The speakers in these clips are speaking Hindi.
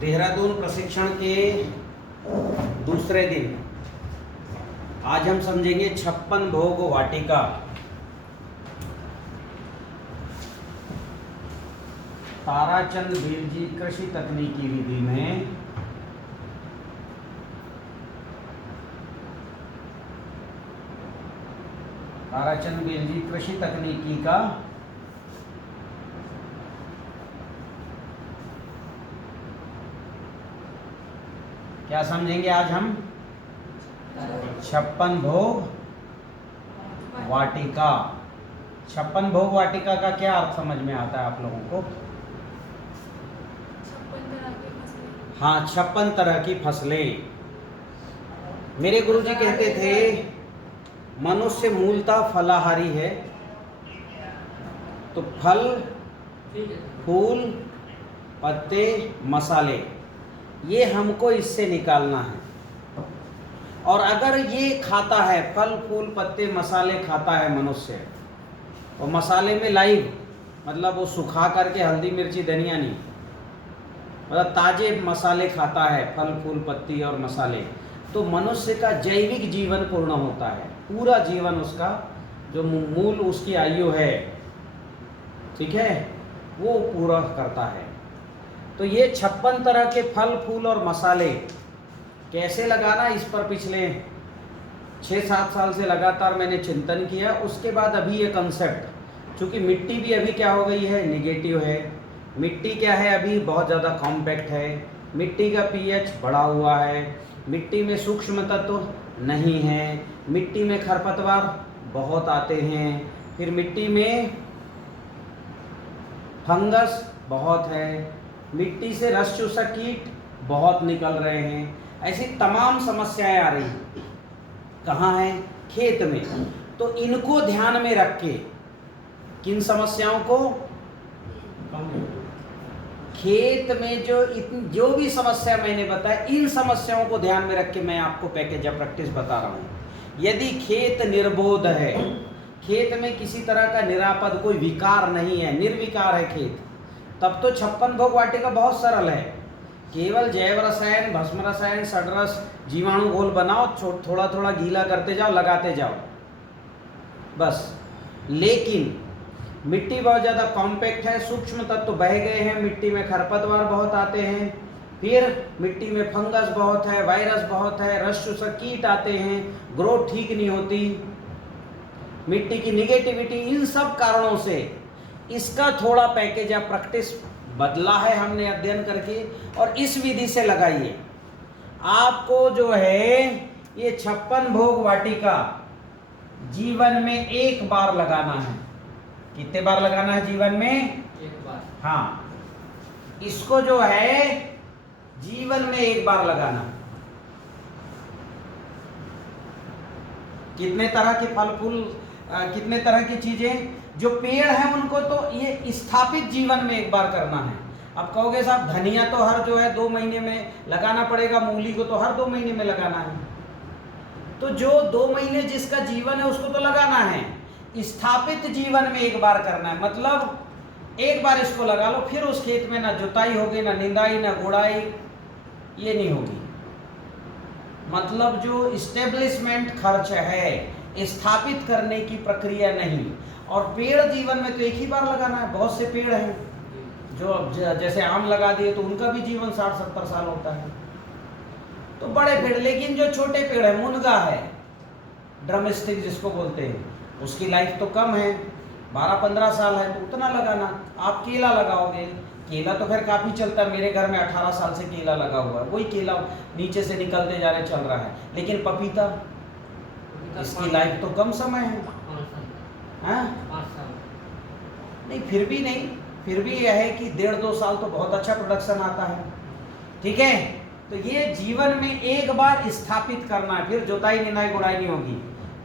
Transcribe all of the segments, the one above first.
देहरादून प्रशिक्षण के दूसरे दिन आज हम समझेंगे 56 भोग वाटिका। ताराचंद भील जी कृषि तकनीकी विधि में ताराचंद भील जी कृषि तकनीकी का क्या समझेंगे आज हम? 56 भोग वाटिका। 56 भोग वाटिका का क्या अर्थ समझ में आता है आप लोगों को? हाँ, 56 तरह की फसलें। मेरे गुरुजी कहते थे मनुष्य मूलतः फलाहारी है, तो फल, फूल, पत्ते, मसाले ये हमको इससे निकालना है। और अगर ये खाता है, फल फूल पत्ते मसाले खाता है मनुष्य, और मसाले में लाइव मतलब वो सुखा करके हल्दी मिर्ची धनिया नहीं, मतलब ताजे मसाले खाता है, फल फूल पत्ती और मसाले, तो मनुष्य का जैविक जीवन पूर्ण होता है। पूरा जीवन उसका जो मूल उसकी आयु है, ठीक है, वो पूरा करता है। तो ये 56 तरह के फल फूल और मसाले कैसे लगाना, इस पर पिछले 6-7 साल से लगातार मैंने चिंतन किया। उसके बाद अभी ये कंसेप्ट, चूँकि मिट्टी भी अभी क्या हो गई है, निगेटिव है। मिट्टी क्या है, अभी बहुत ज़्यादा कॉम्पैक्ट है, मिट्टी का पीएच बढ़ा हुआ है, मिट्टी में सूक्ष्म तत्व नहीं है, मिट्टी में खरपतवार बहुत आते हैं, फिर मिट्टी में फंगस बहुत है, मिट्टी से रस चूसक कीट बहुत निकल रहे हैं। ऐसी तमाम समस्याएं आ रही हैं। कहाँ हैं? खेत में। तो इनको ध्यान में रख के, किन समस्याओं को? खेत में जो भी समस्या मैंने बताया, इन समस्याओं को ध्यान में रख के मैं आपको पैकेज या प्रैक्टिस बता रहा हूँ। यदि खेत निर्बोध है, खेत में किसी तरह का निरापद कोई विकार नहीं है, निर्विकार है खेत, तब तो 56 भोग वाटिका बहुत सरल है। केवल जैव रसायन, भस्म रसायन, षडरस, जीवाणु घोल बनाओ, थोड़ा थोड़ा गीला करते जाओ, लगाते जाओ, बस। लेकिन मिट्टी बहुत ज़्यादा कॉम्पैक्ट है, सूक्ष्म तत्व बह गए हैं, मिट्टी में खरपतवार बहुत आते हैं, फिर मिट्टी में फंगस बहुत है, वायरस बहुत है, रस चूसक कीट आते हैं, ग्रोथ ठीक नहीं होती, मिट्टी की निगेटिविटी, इन सब कारणों से इसका थोड़ा पैकेज या प्रैक्टिस बदला है हमने अध्ययन करके, और इस विधि से लगाइए। आपको जो है ये 56 भोग वाटिका जीवन में एक बार लगाना है। कितने बार लगाना है जीवन में? एक बार। हाँ, इसको जो है जीवन में एक बार लगाना। कितने तरह के फल फूल, कितने तरह की चीजें, जो पेड़ है उनको तो ये स्थापित जीवन में एक बार करना है। अब कहोगे साहब धनिया तो हर जो है 2 महीने में लगाना पड़ेगा, मूली को तो हर 2 महीने में लगाना है। तो जो 2 महीने जिसका जीवन है उसको तो लगाना है, स्थापित जीवन में एक बार करना है। मतलब एक बार इसको लगा लो, फिर उस खेत में ना जुताई होगी, ना निंदाई, ना गुड़ाई, ये नहीं होगी। मतलब जो इस्टेब्लिशमेंट खर्च है, स्थापित करने की प्रक्रिया नहीं। और पेड़ जीवन में तो एक ही बार लगाना है। बहुत से पेड़ हैं जो जैसे आम लगा दिए तो उनका भी जीवन 60-70 साल होता है, तो बड़े पेड़। लेकिन जो छोटे पेड़ है, मुनगा है, ड्रमस्टिक जिसको बोलते हैं, उसकी लाइफ तो कम है, 12-15 साल है, तो उतना लगाना। आप केला लगाओगे, केला तो खैर काफ़ी चलता है, मेरे घर में 18 साल से केला लगा हुआ है, वही केला नीचे से निकलते जा रहे चल रहा है। लेकिन पपीता, इसकी लाइफ तो कम समय है, हाँ? नहीं, फिर भी नहीं, फिर भी यह है कि 1.5-2 साल तो बहुत अच्छा प्रोडक्शन आता है, ठीक है। तो ये जीवन में एक बार स्थापित करना है, फिर जोताई निंदाई गुड़ाई नहीं होगी।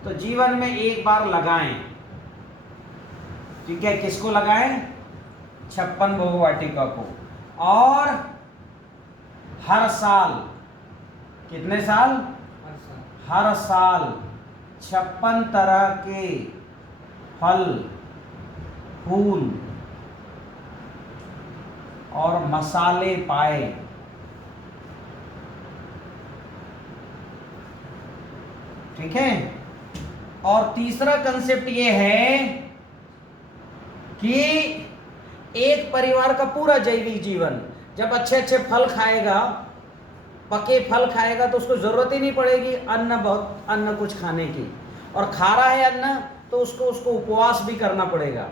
तो जीवन में एक बार लगाएं, ठीक है। किसको लगाएं? 56 भोग वाटिका को। और हर साल, कितने साल? हर साल 56 तरह के फल फूल और मसाले पाए, ठीक है। और तीसरा कंसेप्ट ये है कि एक परिवार का पूरा जैविक जीवन जब अच्छे अच्छे फल खाएगा, पके फल खाएगा, तो उसको जरूरत ही नहीं पड़ेगी अन्न कुछ खाने की। और खा रहा है अन्न तो उसको उपवास भी करना पड़ेगा।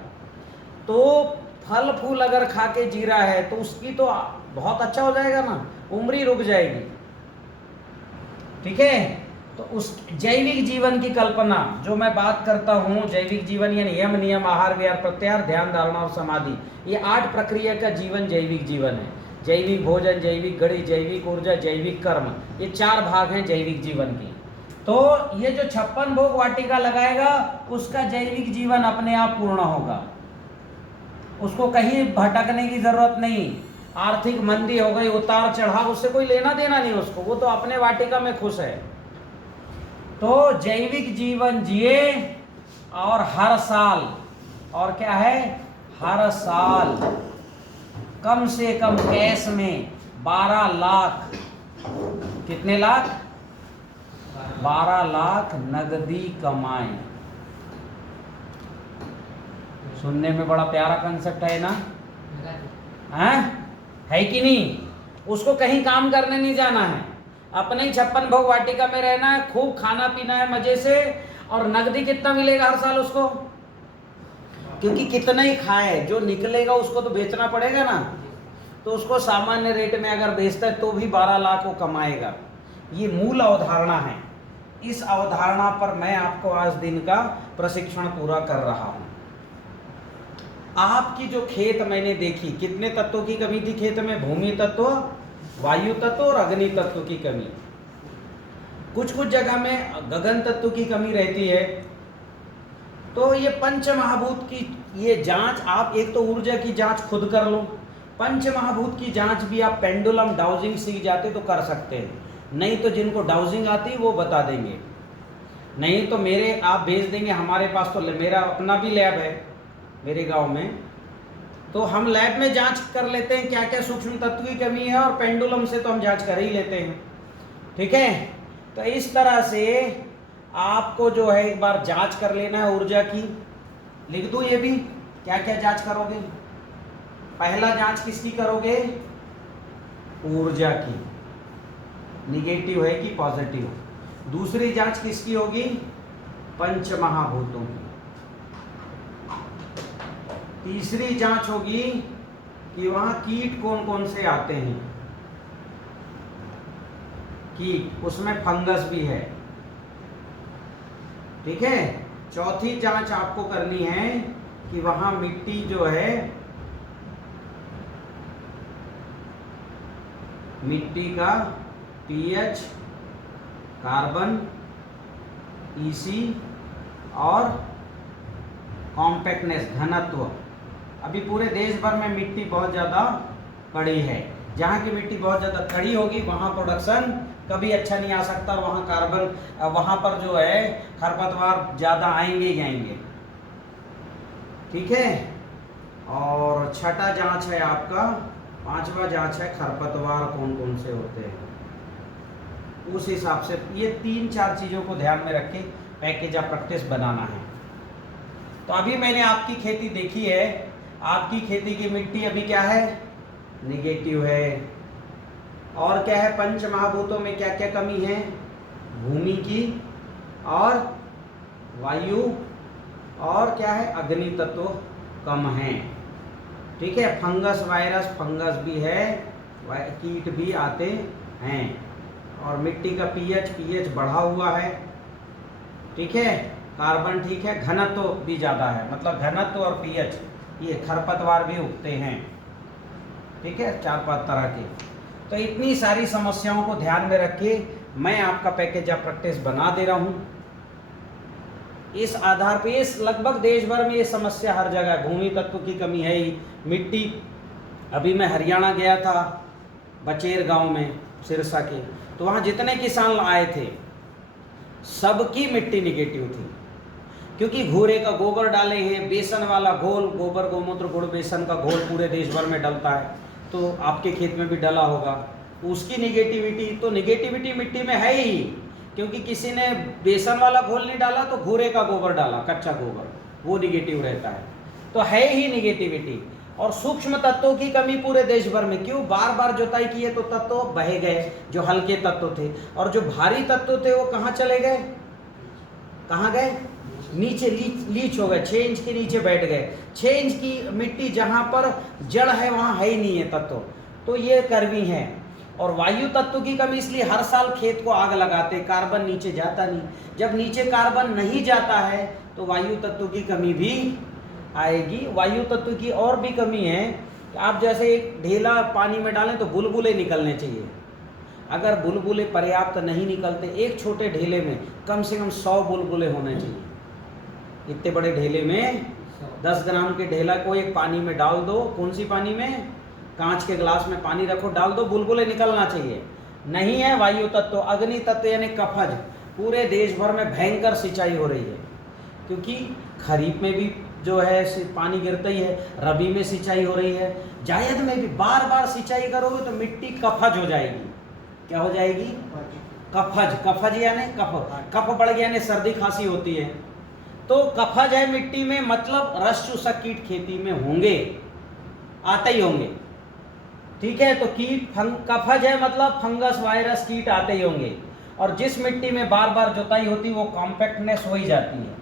तो फल फूल अगर खा के जी रहा है तो उसकी तो बहुत अच्छा हो जाएगा ना, उम्र ही रुक जाएगी। ठीक है। तो उस जैविक जीवन की कल्पना जो मैं बात करता हूँ, जैविक जीवन यानी यम नियम आहार विहार प्रत्याहार ध्यान धारणा और समाधि, ये 8 प्रक्रिया का जीवन जैविक जीवन है। जैविक भोजन, जैविक गणित, जैविक ऊर्जा, जैविक कर्म, ये 4 भाग हैं जैविक जीवन की। तो ये जो 56 भोग वाटिका लगाएगा उसका जैविक जीवन अपने आप पूर्ण होगा, उसको कहीं भटकने की जरूरत नहीं। आर्थिक मंदी हो गई, उतार चढ़ाव, उससे कोई लेना देना नहीं उसको, वो तो अपने वाटिका में खुश है। तो जैविक जीवन जिए और हर साल, और क्या है, हर साल कम से कम कैश में 12 लाख, कितने लाख, 12 लाख नगदी कमाएं। सुनने में बड़ा प्यारा कंसेप्ट है ना, है कि नहीं। उसको कहीं काम करने नहीं जाना है, अपने ही 56 भोग वाटिका में रहना है, खूब खाना पीना है मजे से। और नगदी कितना मिलेगा हर साल उसको, क्योंकि कितना ही खाए, जो निकलेगा उसको तो बेचना पड़ेगा ना। तो उसको सामान्य रेट में अगर बेचता है तो भी 12 लाख वो कमाएगा। ये मूल अवधारणा है। इस अवधारणा पर मैं आपको आज दिन का प्रशिक्षण पूरा कर रहा हूं। आपकी जो खेत मैंने देखी, कितने तत्वों की कमी थी खेत में, भूमि तत्व, वायु तत्व और अग्नि तत्व की कमी। कुछ कुछ जगह में गगन तत्व की कमी रहती है। तो ये पंच महाभूत की ये जांच आप, एक तो ऊर्जा की जांच खुद कर लो, पंच महाभूत की जांच भी आप पेंडुलम डाउजिंग सीख जाते तो कर सकते हैं। नहीं तो जिनको डाउजिंग आती वो बता देंगे, नहीं तो मेरे आप भेज देंगे हमारे पास। तो मेरा अपना भी लैब है मेरे गांव में, तो हम लैब में जांच कर लेते हैं क्या क्या सूक्ष्म तत्व की कमी है, और पेंडुलम से तो हम जांच कर ही लेते हैं। ठीक है। तो इस तरह से आपको जो है एक बार जांच कर लेना है ऊर्जा की। लिख दूं ये भी, क्या क्या जांच करोगे। पहला जांच किसकी करोगे, ऊर्जा की, निगेटिव है कि पॉजिटिव। दूसरी जांच किसकी होगी, पंच महाभूतों की। तीसरी जांच होगी कि वहां कीट कौन कौन से आते हैं, कीट, उसमें फंगस भी है। ठीक है। चौथी जांच आपको करनी है कि वहां मिट्टी जो है, मिट्टी का पीएच, कार्बन, ईसी और कॉम्पैक्टनेस, घनत्व। अभी पूरे देश भर में मिट्टी बहुत ज़्यादा कड़ी है। जहाँ की मिट्टी बहुत ज़्यादा कड़ी होगी वहाँ प्रोडक्शन कभी अच्छा नहीं आ सकता, और वहाँ कार्बन, वहाँ पर जो है खरपतवार ज़्यादा आएंगे ही आएंगे। ठीक है। और छठा जांच है आपका, 5वां जांच है खरपतवार कौन कौन से होते हैं। उस हिसाब से ये 3-4 चीज़ों को ध्यान में रख के पैकेज ऑफ प्रैक्टिस बनाना है। तो अभी मैंने आपकी खेती देखी है, आपकी खेती की मिट्टी अभी क्या है, निगेटिव है। और क्या है, पंच महाभूतों में क्या क्या कमी है, भूमि की और वायु और क्या है, अग्नि तत्व कम है। ठीक है। फंगस, वायरस, फंगस भी है, कीट भी आते हैं। और मिट्टी का पीएच बढ़ा हुआ है। ठीक है। कार्बन ठीक है, घनत्व भी ज़्यादा है, मतलब घनत्व और पीएच, ये खरपतवार भी उगते हैं। ठीक है। 4-5 तरह के। तो इतनी सारी समस्याओं को ध्यान में रख के मैं आपका पैकेज ऑफ प्रैक्टिस बना दे रहा हूँ। इस आधार पे इस लगभग देश भर में ये समस्या हर जगह है, भूमि तत्व की कमी है ही, मिट्टी। अभी मैं हरियाणा गया था, बचेर गांव में, सिरसा के, तो वहाँ जितने किसान आए थे सबकी मिट्टी निगेटिव थी, क्योंकि घोड़े का गोबर डाले हैं, बेसन वाला घोल, गोबर गोमूत्र गुड़ बेसन का घोल पूरे देश भर में डलता है, तो आपके खेत में भी डला होगा, उसकी निगेटिविटी। तो निगेटिविटी मिट्टी में है ही, क्योंकि किसी ने बेसन वाला घोल नहीं डाला तो घोड़े का गोबर डाला, कच्चा गोबर, वो निगेटिव रहता है। तो है ही निगेटिविटी। और सूक्ष्म तत्वों की कमी पूरे देश भर में, क्यों? बार बार जुताई किए तो तत्व बहे गए, जो हल्के तत्व थे, और जो भारी तत्व थे वो कहाँ चले गए? कहाँ गए? नीचे लीच हो गए, 6 इंच के नीचे बैठ गए। 6 इंच की मिट्टी जहाँ पर जड़ है वहाँ है ही नहीं है तत्व, तो ये कर्वी है। और वायु तत्व की कमी, इसलिए हर साल खेत को आग लगाते, कार्बन नीचे जाता नहीं। जब नीचे कार्बन नहीं जाता है तो वायु तत्व की कमी भी आएगी। वायु तत्व की और भी कमी है, आप जैसे एक ढेला पानी में डालें तो बुलबुले निकलने चाहिए। अगर बुलबुले पर्याप्त नहीं निकलते, एक छोटे ढेले में कम से कम 100 बुलबुले होने चाहिए। इतने बड़े ढेले में 10 ग्राम के ढेला को एक पानी में डाल दो, कौन सी पानी में? कांच के गिलास में पानी रखो, डाल दो, बुलबुले निकलना चाहिए। नहीं है वायु तत्व, अग्नि तत्व यानी कफज, पूरे देश भर में भयंकर सिंचाई हो रही है। क्योंकि खरीफ में भी जो है पानी गिरता ही है, रबी में सिंचाई हो रही है, जायद में भी बार बार सिंचाई करोगे तो मिट्टी कफज हो जाएगी। क्या हो जाएगी? कफज। कफज यानी कफ बढ़ गया यानी सर्दी खांसी होती है, तो कफज है मिट्टी में, मतलब रस चूसक कीट खेती में होंगे, आते ही होंगे। ठीक है, तो कीट कफज है मतलब फंगस वायरस कीट आते ही होंगे। और जिस मिट्टी में बार बार जुताई होती वो कॉम्पैक्टनेस हो ही जाती है,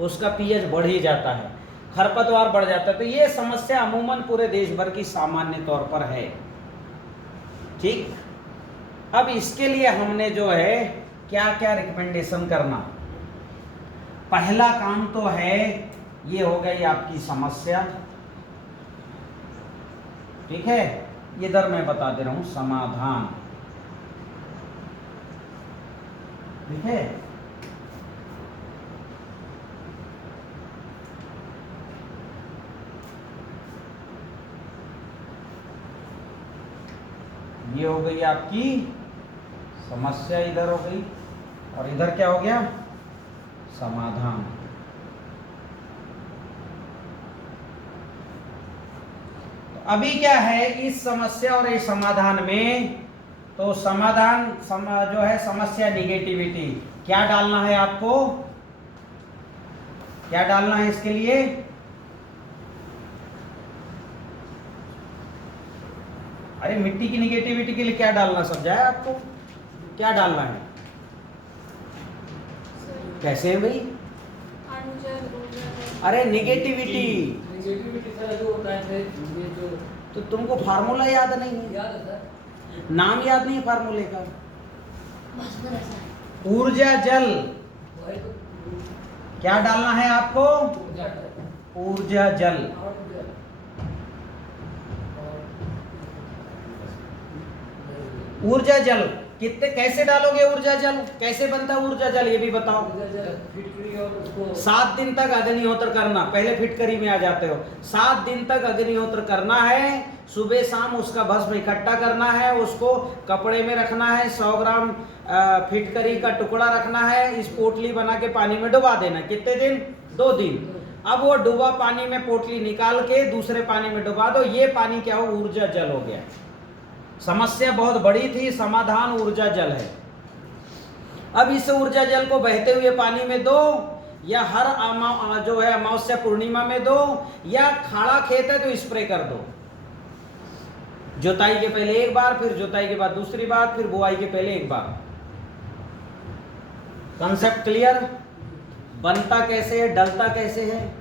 उसका पीएच बढ़ ही जाता है, खरपतवार बढ़ जाता है। तो ये समस्या अमूमन पूरे देश भर की सामान्य तौर पर है। ठीक, अब इसके लिए हमने जो है क्या क्या रिकमेंडेशन करना। पहला काम तो है, ये हो गई आपकी समस्या। ठीक है, इधर मैं बता दे रहा हूं समाधान। ठीक है, ये हो गई आपकी समस्या, इधर हो गई, और इधर क्या हो गया? समाधान। तो अभी क्या है इस समस्या और इस समाधान में? तो समाधान जो है समस्या निगेटिविटी, क्या डालना है आपको? क्या डालना है इसके लिए? अरे मिट्टी की निगेटिविटी के लिए क्या डालना समझा है आपको? क्या डालना है? कैसे है भाई? अरे निगेटिविटी तो तुमको फार्मूला याद नहीं है? नाम याद नहीं है फार्मूले का? ऊर्जा जल। क्या डालना है आपको? ऊर्जा जल। ऊर्जा जल कितने, कैसे डालोगे ऊर्जा जल? कैसे बनता है ऊर्जा जल ये भी बताओ। 7 दिन तक अग्निहोत्र करना, पहले फिटकरी में आ जाते हो। 7 दिन तक अग्निहोत्र करना है, सुबह शाम उसका भस्म इकट्ठा करना है, उसको कपड़े में रखना है, 100 ग्राम फिटकरी का टुकड़ा रखना है, इस पोटली बना के पानी में डुबा देना। कितने दिन? 2 दिन। अब वो डुबा पानी में पोटली निकाल के दूसरे पानी में डुबा दो, ये पानी क्या हो? ऊर्जा जल हो गया। समस्या बहुत बड़ी थी, समाधान ऊर्जा जल है। अब इस ऊर्जा जल को बहते हुए पानी में दो, या हर जो है अमावस्या पूर्णिमा में दो, या खाड़ा खेत है तो स्प्रे कर दो। जुताई के पहले एक बार, फिर जुताई के बाद दूसरी बार, फिर बुआई के पहले एक बार। Concept clear? बनता कैसे है, डलता कैसे है,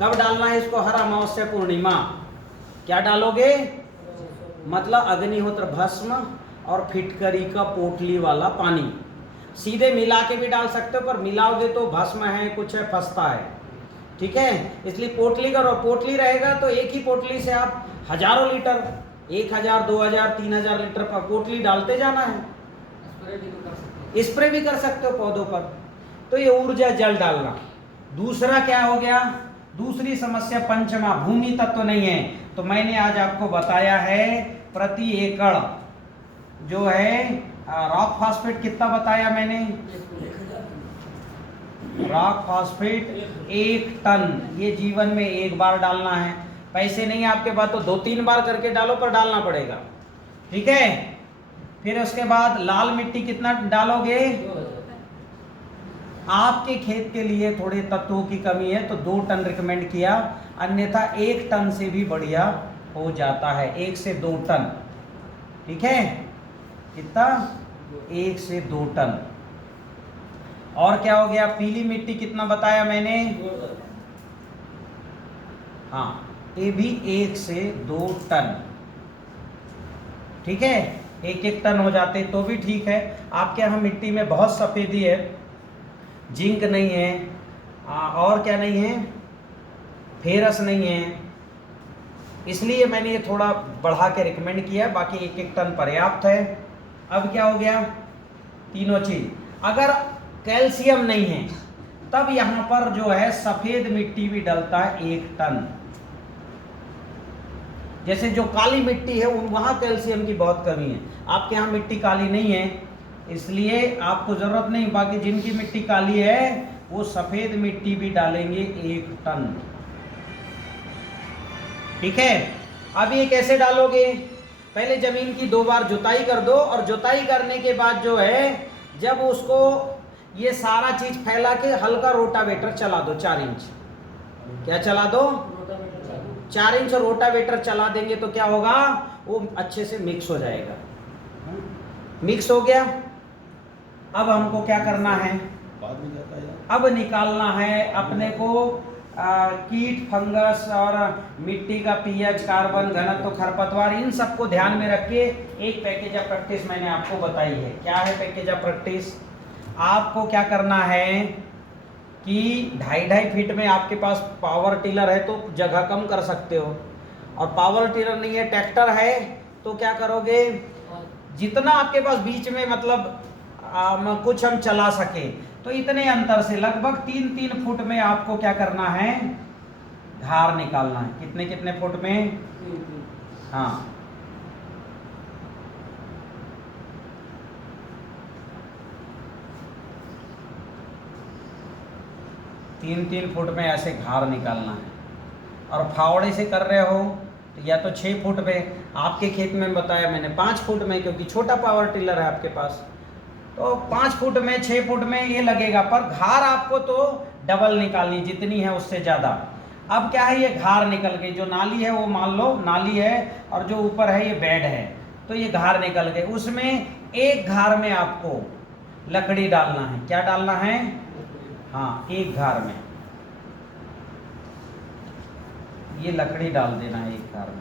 कब डालना है इसको? हर अमावस्या पूर्णिमा। क्या डालोगे? मतलब अग्निहोत्र भस्म और फिटकरी का पोटली वाला पानी। सीधे मिला के भी डाल सकते हो, पर मिलाओगे तो भस्म है, कुछ है, फंसता है। ठीक है, इसलिए पोटली करो। पोटली रहेगा तो एक ही पोटली से आप हजारों लीटर, 1000, 2000, 3000 लीटर पर पोटली डालते जाना है। स्प्रे भी कर सकते हो पौधों पर। तो ये ऊर्जा जल डालना। दूसरा क्या हो गया? दूसरी समस्या पंचमा, भूमि तत्व नहीं है। तो मैंने आज आपको बताया है प्रति एकड़ जो है रॉक फास्फेट कितना बताया मैंने? रॉक फास्फेट 1 टन, ये जीवन में एक बार डालना है। पैसे नहीं है आपके पास तो 2-3 बार करके डालो, पर डालना पड़ेगा। ठीक है, फिर उसके बाद लाल मिट्टी कितना डालोगे? आपके खेत के लिए थोड़े तत्वों की कमी है तो 2 टन रिकमेंड किया, अन्यथा 1 टन से भी बढ़िया हो जाता है, 1 से 2 टन। ठीक है, कितना? 1 से 2 टन। और क्या हो गया? पीली मिट्टी कितना बताया मैंने? हाँ, ये भी 1 से 2 टन। ठीक है, 1-1 टन हो जाते तो भी ठीक है। आपके यहाँ मिट्टी में बहुत सफ़ेदी है, जिंक नहीं है, और क्या नहीं है, फेरस नहीं है, इसलिए मैंने ये थोड़ा बढ़ा के रिकमेंड किया, बाकी 1-1 टन पर्याप्त है। अब क्या हो गया? तीनों चीज। अगर कैल्शियम नहीं है तब यहाँ पर जो है सफ़ेद मिट्टी भी डलता है 1 टन। जैसे जो काली मिट्टी है वहाँ कैल्शियम की बहुत कमी है, आपके यहाँ मिट्टी काली नहीं है इसलिए आपको ज़रूरत नहीं, बाकी जिनकी मिट्टी काली है वो सफ़ेद मिट्टी भी डालेंगे 1 टन। ठीक है, अब ये कैसे डालोगे? पहले ज़मीन की 2 बार जुताई कर दो, और जुताई करने के बाद जो है जब उसको ये सारा चीज़ फैला के हल्का रोटावेटर चला दो 4 इंच। क्या चला दो? 4 इंच रोटावेटर चला देंगे तो क्या होगा? वो अच्छे से मिक्स हो जाएगा। मिक्स हो गया। अब हमको क्या करना है? अब निकालना है अपने को कीट, फंगस और मिट्टी का पीएच, कार्बन घनत्व, खरपतवार, इन सबको ध्यान में रख के एक पैकेज ऑफ प्रैक्टिस मैंने आपको बताई है। क्या है पैकेज ऑफ प्रैक्टिस? आपको क्या करना है कि 2.5 फीट में आपके पास पावर टिलर है तो जगह कम कर सकते हो, और पावर टिलर नहीं है, ट्रैक्टर है, तो क्या करोगे? जितना आपके पास बीच में मतलब कुछ हम चला सके तो इतने अंतर से लगभग 3-3 फुट में आपको क्या करना है? धार निकालना है। कितने कितने फुट में? हाँ, 3-3 फुट में ऐसे घार निकालना है। और फावड़े से कर रहे हो तो या तो 6 फुट में, आपके खेत में बताया मैंने 5 फुट में, क्योंकि छोटा पावर टिलर है आपके पास, तो 5 फुट में 6 फुट में ये लगेगा, पर घार आपको तो डबल निकालनी, जितनी है उससे ज़्यादा। अब क्या है? ये घार निकल गई, जो नाली है वो मान लो नाली है और जो ऊपर है ये बेड है, तो ये घार निकल गए। उसमें एक घार में आपको लकड़ी डालना है। क्या डालना है? हाँ, एक घार में ये लकड़ी डाल देना है, एक घार में।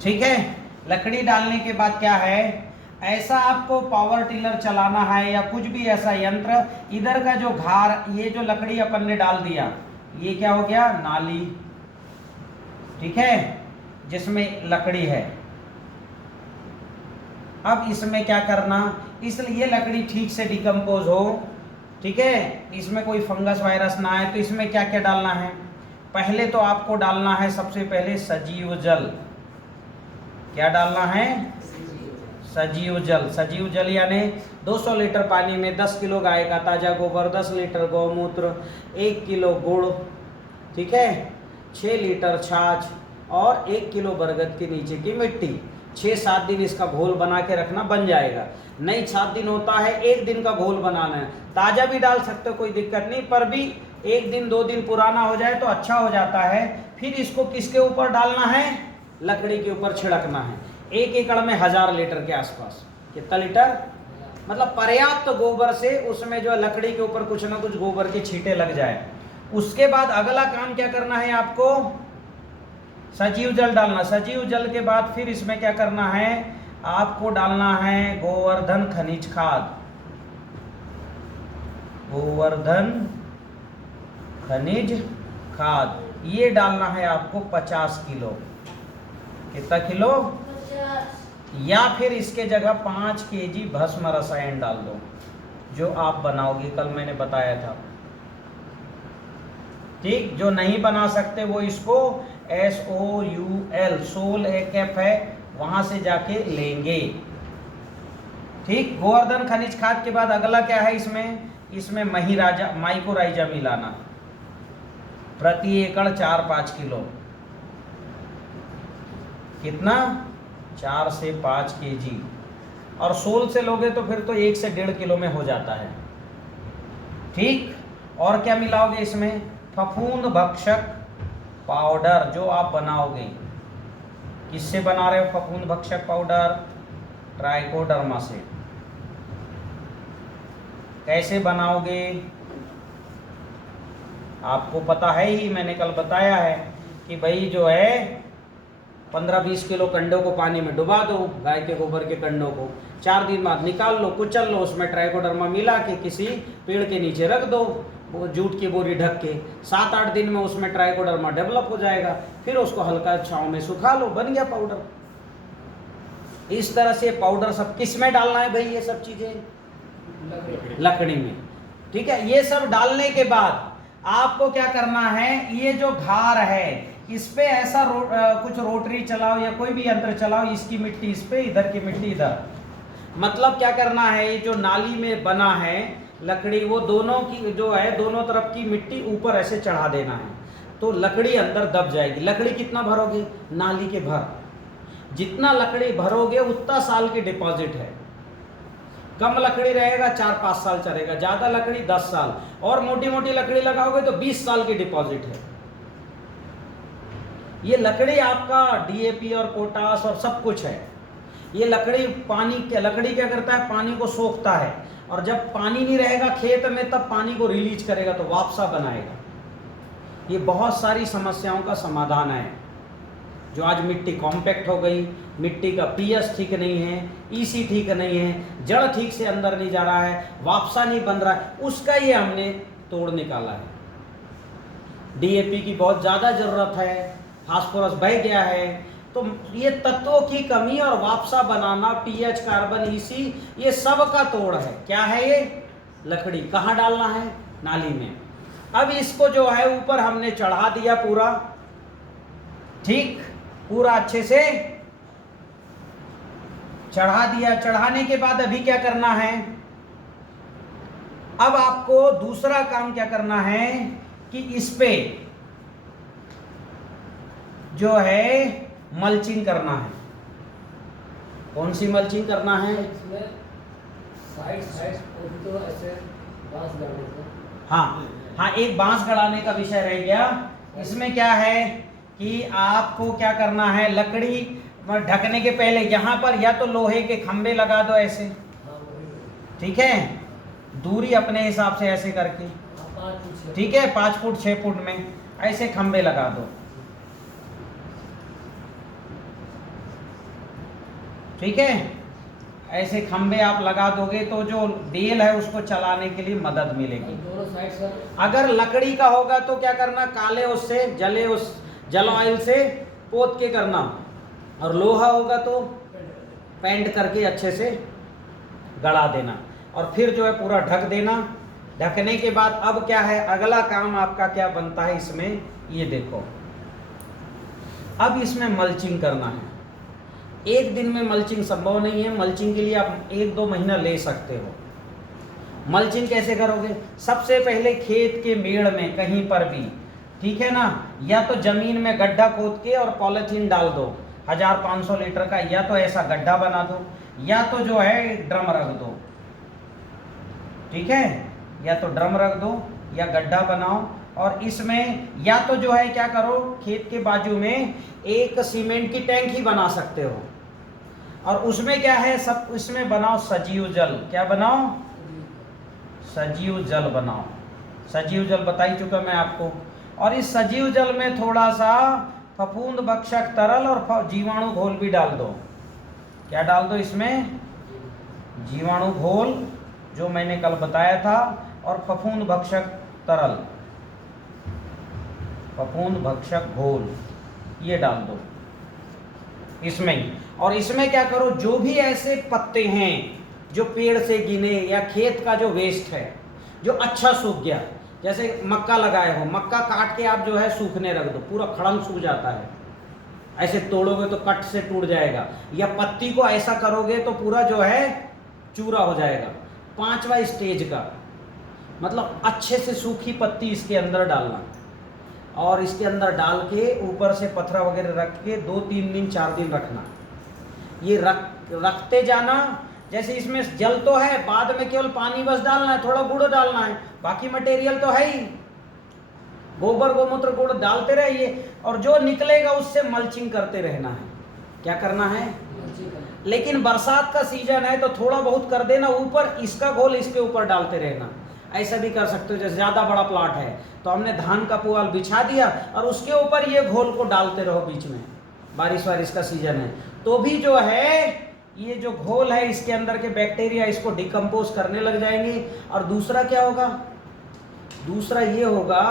ठीक है, लकड़ी डालने के बाद क्या है? ऐसा आपको पावर टिलर चलाना है या कुछ भी ऐसा यंत्र, इधर का जो घार, ये जो लकड़ी अपन ने डाल दिया, ये क्या हो गया? नाली। ठीक है, जिसमें लकड़ी है। अब इसमें क्या करना? इसलिए ये लकड़ी ठीक से डिकम्पोज हो, ठीक है, इसमें कोई फंगस वायरस ना आए, तो इसमें क्या क्या डालना है? पहले तो आपको डालना है सबसे पहले सजीव जल। क्या डालना है? सजीव जल। सजीव जल यानी 200 लीटर पानी में 10 किलो गाय का ताज़ा गोबर, 10 लीटर गौमूत्र, 1 किलो गुड़, ठीक है, 6 लीटर छाछ और 1 किलो बरगद के नीचे की मिट्टी। 6-7 दिन इसका घोल बना के रखना, बन जाएगा। नहीं 7 दिन होता है, 1 दिन का घोल बनाना है। ताज़ा भी डाल सकते हो, कोई दिक्कत नहीं, पर भी 1 दिन 2 दिन पुराना हो जाए तो अच्छा हो जाता है। फिर इसको किसके ऊपर डालना है? लकड़ी के ऊपर छिड़कना है। 1 एकड़ में 1000 लीटर के आसपास। कितना लीटर? मतलब पर्याप्त गोबर से उसमें जो लकड़ी के ऊपर कुछ ना कुछ गोबर के छींटे लग जाए। उसके बाद अगला काम क्या करना है आपको? सजीव जल डालना। सजीव जल के बाद फिर इसमें क्या करना है? आपको डालना है गोवर्धन खनिज खाद। गोवर्धन खनिज खाद ये डालना है आपको 50 किलो। कितना किलो? 50। या फिर इसके जगह 5 केजी भस्म रसायन डाल दो, जो आप बनाओगे, कल मैंने बताया था। ठीक, जो नहीं बना सकते वो इसको SOUL सोल एक ऐप है, वहां से जाके लेंगे। ठीक, गोवर्धन खनिज खाद के बाद अगला क्या है? इसमें माइकोराइजा मिलाना, प्रति एकड़ 4-5 किलो। कितना? 4 से 5 केजी। और सोल से लोगे तो फिर तो 1 से 1.5 किलो में हो जाता है। ठीक। और क्या मिलाओगे इसमें? फफूंद भक्षक पाउडर जो आप बनाओगे। किससे बना रहे हो फफूंद भक्षक पाउडर? ट्राइकोडर्मा से। कैसे बनाओगे? आपको पता है ही, मैंने कल बताया है कि भाई जो है 15-20 किलो कंडों को पानी में डुबा दो, गाय के गोबर के कंडों को, 4 दिन बाद निकाल लो, कुचल लो, उसमें ट्राइकोडर्मा मिला के किसी पेड़ के नीचे रख दो, वो जूट की बोरी ढक के। 7-8 दिन में उसमें ट्राइकोडर्मा डेवलप हो जाएगा। फिर उसको हल्का छांव में सुखा लो, बन गया पाउडर। इस तरह से पाउडर सब किस में डालना है भाई? ये सब चीजें लकड़ी में। ठीक है। ये सब डालने के बाद आपको क्या करना है? ये जो घार है इस पे ऐसा कुछ रोटरी चलाओ या कोई भी यंत्र चलाओ, इसकी मिट्टी इस पे, इधर की मिट्टी इधर। मतलब क्या करना है? ये जो नाली में बना है लकड़ी, वो दोनों की जो है दोनों तरफ की मिट्टी ऊपर ऐसे चढ़ा देना है, तो लकड़ी अंदर दब जाएगी। लकड़ी कितना भरोगे? नाली के भर। जितना लकड़ी भरोगे उतना साल की डिपॉजिट है। कम लकड़ी रहेगा 4-5 साल चलेगा, ज्यादा लकड़ी 10 साल, और मोटी मोटी लकड़ी लगाओगे तो 20 साल की डिपॉजिट है। ये लकड़ी आपका डीएपी और पोटास और सब कुछ है। ये लकड़ी लकड़ी क्या करता है? पानी को सोखता है, और जब पानी नहीं रहेगा खेत में तब पानी को रिलीज करेगा तो वापसा बनाएगा। ये बहुत सारी समस्याओं का समाधान है। जो आज मिट्टी कॉम्पैक्ट हो गई, मिट्टी का पीएच ठीक नहीं है, ईसी ठीक नहीं है, जड़ ठीक से अंदर नहीं जा रहा है, वापसा नहीं बन रहा है, उसका ये हमने तोड़ निकाला है। डीएपी की बहुत ज़्यादा ज़रूरत है, फास्फोरस बह गया है, तो ये तत्वों की कमी और वापसा बनाना, पीएच, कार्बन, ईसी, ये सब का तोड़ है। क्या है ये? लकड़ी। कहाँ डालना है? नाली में। अब इसको जो है ऊपर हमने चढ़ा दिया पूरा, ठीक, पूरा अच्छे से चढ़ा दिया। चढ़ाने के बाद अभी क्या करना है? अब आपको दूसरा काम क्या करना है कि इस पे जो है मल्चिंग करना है। कौन सी मल्चिंग करना है? साइड तो ऐसे बांस गाड़ने का। हाँ, एक बांस गड़ाने का विषय रह गया। इसमें क्या है कि आपको क्या करना है? लकड़ी ढकने के पहले यहाँ पर या तो लोहे के खंबे लगा दो ऐसे, ठीक है, दूरी अपने हिसाब से ऐसे करके, ठीक है, 5 फुट 6 फुट में ऐसे खंबे लगा दो, ठीक है। ऐसे खंबे आप लगा दोगे तो जो बेल है उसको चलाने के लिए मदद मिलेगी। दोनों साइड से। अगर लकड़ी का होगा तो क्या करना? काले उससे जल ऑयल से पोत के करना, और लोहा होगा तो पेंट करके अच्छे से गड़ा देना, और फिर जो है पूरा ढक देना। ढकने के बाद अब क्या है? अगला काम आपका क्या बनता है इसमें? ये देखो, अब इसमें मल्चिंग करना है। एक दिन में मल्चिंग संभव नहीं है। मल्चिंग के लिए आप 1-2 महीना ले सकते हो। मल्चिंग कैसे करोगे? सबसे पहले खेत के मेड़ में कहीं पर भी, ठीक है ना, या तो जमीन में गड्ढा खोद के और पॉलिथीन डाल दो 1500 लीटर का, या तो ऐसा गड्ढा बना दो, या तो जो है ड्रम रख दो, ठीक है, या तो ड्रम रख दो या गड्ढा बनाओ। और इसमें या तो जो है क्या करो, खेत के बाजू में एक सीमेंट की टैंक ही बना सकते हो, और उसमें क्या है, सब इसमें बनाओ सजीव जल। क्या बनाओ? सजीव जल बनाओ। सजीव जल बता ही चुका मैं आपको। और इस सजीव जल में थोड़ा सा फफूंद भक्षक तरल और जीवाणु घोल भी डाल दो। क्या डाल दो इसमें? जीवाणु घोल जो मैंने कल बताया था, और फफूंद भक्षक तरल, फफूंद भक्षक घोल, ये डाल दो इसमें ही। और इसमें क्या करो, जो भी ऐसे पत्ते हैं जो पेड़ से गिने या खेत का जो वेस्ट है जो अच्छा सूख गया, जैसे मक्का लगाए हो, मक्का काट के आप जो है सूखने रख दो, पूरा खड़ंग सूख जाता है, ऐसे तोड़ोगे तो कट से टूट जाएगा, या पत्ती को ऐसा करोगे तो पूरा जो है चूरा हो जाएगा। 5वां स्टेज का मतलब अच्छे से सूखी पत्ती इसके अंदर डालना, और इसके अंदर डाल के ऊपर से पत्थर वगैरह रख के 2-3 दिन 4 दिन रखना। ये रखते जाना। जैसे इसमें जल तो है, बाद में केवल पानी बस डालना है, थोड़ा गुड़ डालना है, बाकी मटेरियल तो है ही। गोबर गोमूत्र गुड़ डालते रहिए और जो निकलेगा उससे मल्चिंग करते रहना है। क्या करना है? लेकिन बरसात का सीजन है तो थोड़ा बहुत कर देना ऊपर, इसका घोल इसके ऊपर डालते रहना। ऐसा भी कर सकते हो, जैसे ज़्यादा बड़ा प्लाट है तो हमने धान का पुआल बिछा दिया और उसके ऊपर ये घोल को डालते रहो बीच में। बारिश वारिश का सीजन है तो भी जो है ये जो घोल है इसके अंदर के बैक्टीरिया इसको डिकम्पोज करने लग जाएंगे। और दूसरा क्या होगा? दूसरा ये होगा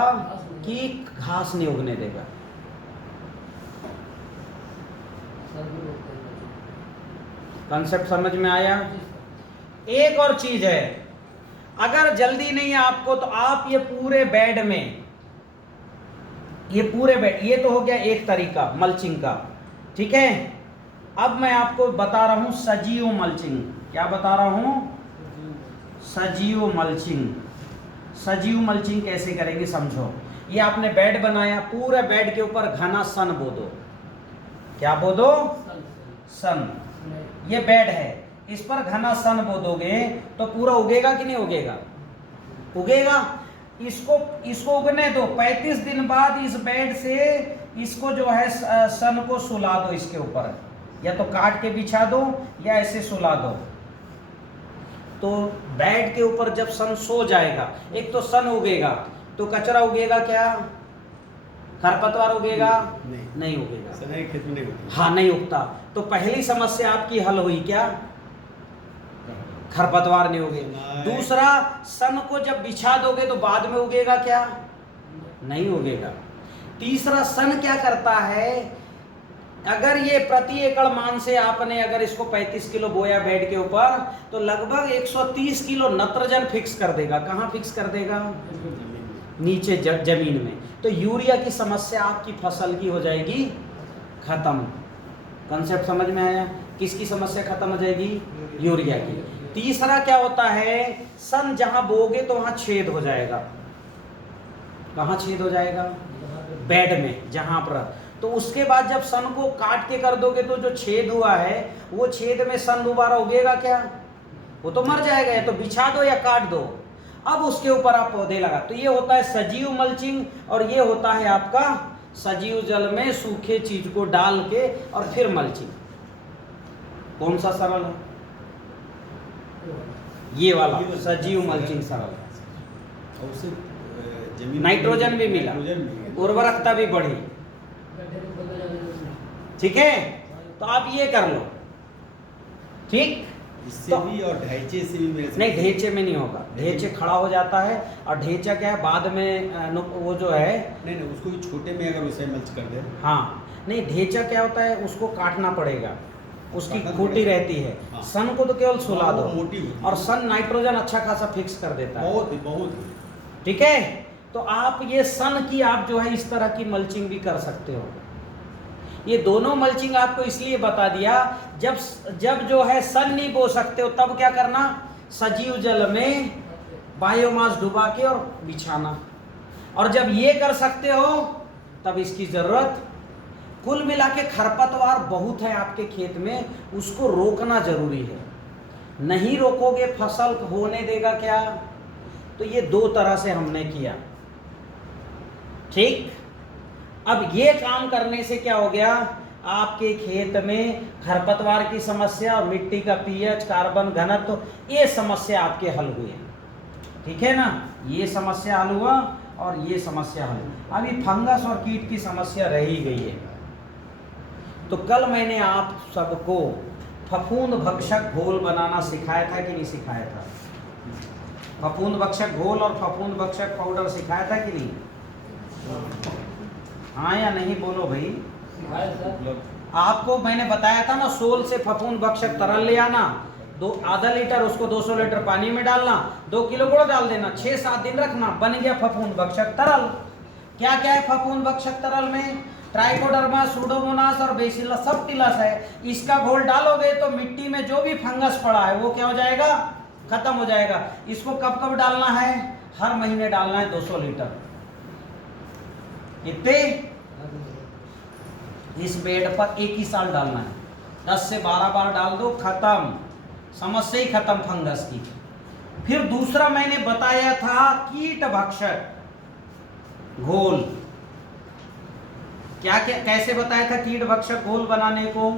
कि घास नहीं उगने देगा। कॉन्सेप्ट समझ में आया? एक और चीज है, अगर जल्दी नहीं है आपको तो आप ये पूरे बेड में, ये पूरे बेड, ये तो हो गया एक तरीका मल्चिंग का, ठीक है। अब मैं आपको बता रहा हूं सजीव मल्चिंग। क्या बता रहा हूं? सजीव मल्चिंग। सजीव मल्चिंग कैसे करेंगे समझो। ये आपने बेड बनाया, पूरे बेड के ऊपर घना सन बो दो। क्या बो दो? सन। ये बेड है, इस पर घना सन बो दोगे तो पूरा उगेगा कि नहीं उगेगा? उगेगा। इसको उगने दो। 35 दिन बाद इस बेड से इसको जो है सन को सुला दो इसके ऊपर, या तो काट के बिछा दो या ऐसे सुला दो। तो बेड के ऊपर जब सन सो जाएगा, एक तो सन उगेगा तो कचरा उगेगा क्या? खरपतवार उगेगा? नहीं उगेगा। खेत में नहीं उगता। हाँ, नहीं उगता। तो पहली समस्या आपकी हल हुई क्या? खरपतवार नहीं उगेगा। दूसरा, सन को जब बिछा दोगे तो बाद में उगेगा क्या? नहीं उगेगा। तीसरा, सन क्या करता है, अगर ये प्रति एकड़ मान से आपने अगर इसको 35 किलो बोया बेड के ऊपर तो लगभग 130 किलो नत्रजन फिक्स कर देगा। कहाँ फिक्स कर देगा? नीचे जमीन में। तो यूरिया की समस्या आपकी फसल की हो जाएगी खत्म। कॉन्सेप्ट समझ में आया? किसकी समस्या खत्म हो जाएगी? यूरिया की। तीसरा क्या होता है, सन जहां बोगे तो वहां छेद हो जाएगा। कहां छेद हो जाएगा? बेड में, जहां पर। तो उसके बाद जब सन को काट के कर दोगे तो जो छेद हुआ है वो छेद में सन दोबारा उगेगा क्या? वो तो मर जाएगा। या तो बिछा दो या काट दो। अब उसके ऊपर आप पौधे लगा। तो ये होता है सजीव मल्चिंग, और ये होता है आपका सजीव जल में सूखे चीज को डाल के और फिर मल्चिंग। कौन सा सरल है? ये वाला सजीव मल्चिंग सरल है। उससे जमीन नाइट्रोजन भी मिला, उर्वरकता भी बढ़ी। ठीक है, तो आप ये कर लो। ठीक, इससे तो भी और ढांचे से भी मेरे नहीं, ढेंचे में नहीं होगा। ढेंचे खड़ा हो जाता है, और ढेंचा क्या है बाद में वो जो है नहीं, उसको भी छोटे में अगर उसे मल्च कर दे। हाँ, नहीं, ढेंचा क्या होता है, उसको काटना पड़ेगा, उसकी काटना खूंटी पड़ेगा। रहती है। हाँ। सन को तो केवल सुला वो दो, मोटी होती है। और सन नाइट्रोजन अच्छा खासा फिक्स कर देता है। बहुत। ठीक है, तो आप ये सन की आप जो है इस तरह की मल्चिंग भी कर सकते हो। ये दोनों मल्चिंग आपको इसलिए बता दिया, जब जो है सन नहीं बो सकते हो तब क्या करना, सजीव जल में बायोमास डुबा के और बिछाना। और जब ये कर सकते हो तब इसकी जरूरत। कुल मिला के खरपतवार बहुत है आपके खेत में, उसको रोकना जरूरी है। नहीं रोकोगे फसल होने देगा क्या? तो ये दो तरह से हमने किया। ठीक, अब ये काम करने से क्या हो गया, आपके खेत में खरपतवार की समस्या और मिट्टी का पीएच, कार्बन घनत्व, ये समस्या आपके हल हुए। ठीक है ना, ये समस्या हल हुआ और ये समस्या हल। अभी फंगस और कीट की समस्या रह ही गई है। तो कल मैंने आप सबको फफूंद भक्षक घोल बनाना सिखाया था कि नहीं सिखाया था? फफूंद भक्षक घोल और फफूंद भक्षक पाउडर सिखाया था कि नहीं? हाँ या नहीं बोलो भाई। आपको मैंने बताया था ना, सोल से फफूंद भक्षक तरल ले आना, आधा लीटर उसको 200 लीटर पानी में डालना, 2 किलो गुड़ डाल देना, 6-7 दिन रखना, बन गया फफूंद भक्षक तरल। क्या क्या है फफूंद भक्षक तरल में? ट्राइकोडर्मा, सूडोमोनास और बेसिलस सबटिलस है। इसका घोल डालोगे तो मिट्टी में जो भी फंगस पड़ा है वो क्या हो जाएगा, खत्म हो जाएगा। इसको कब कब डालना है? हर महीने डालना है 200 लीटर। इतने इस बेड पर एक ही साल डालना है, 10 से 12 बार डाल दो, खत्म, समस्या ही खत्म फंगस की। फिर दूसरा मैंने बताया था कीट भक्षक घोल। क्या क्या कैसे बताया था कीट भक्षक घोल बनाने को?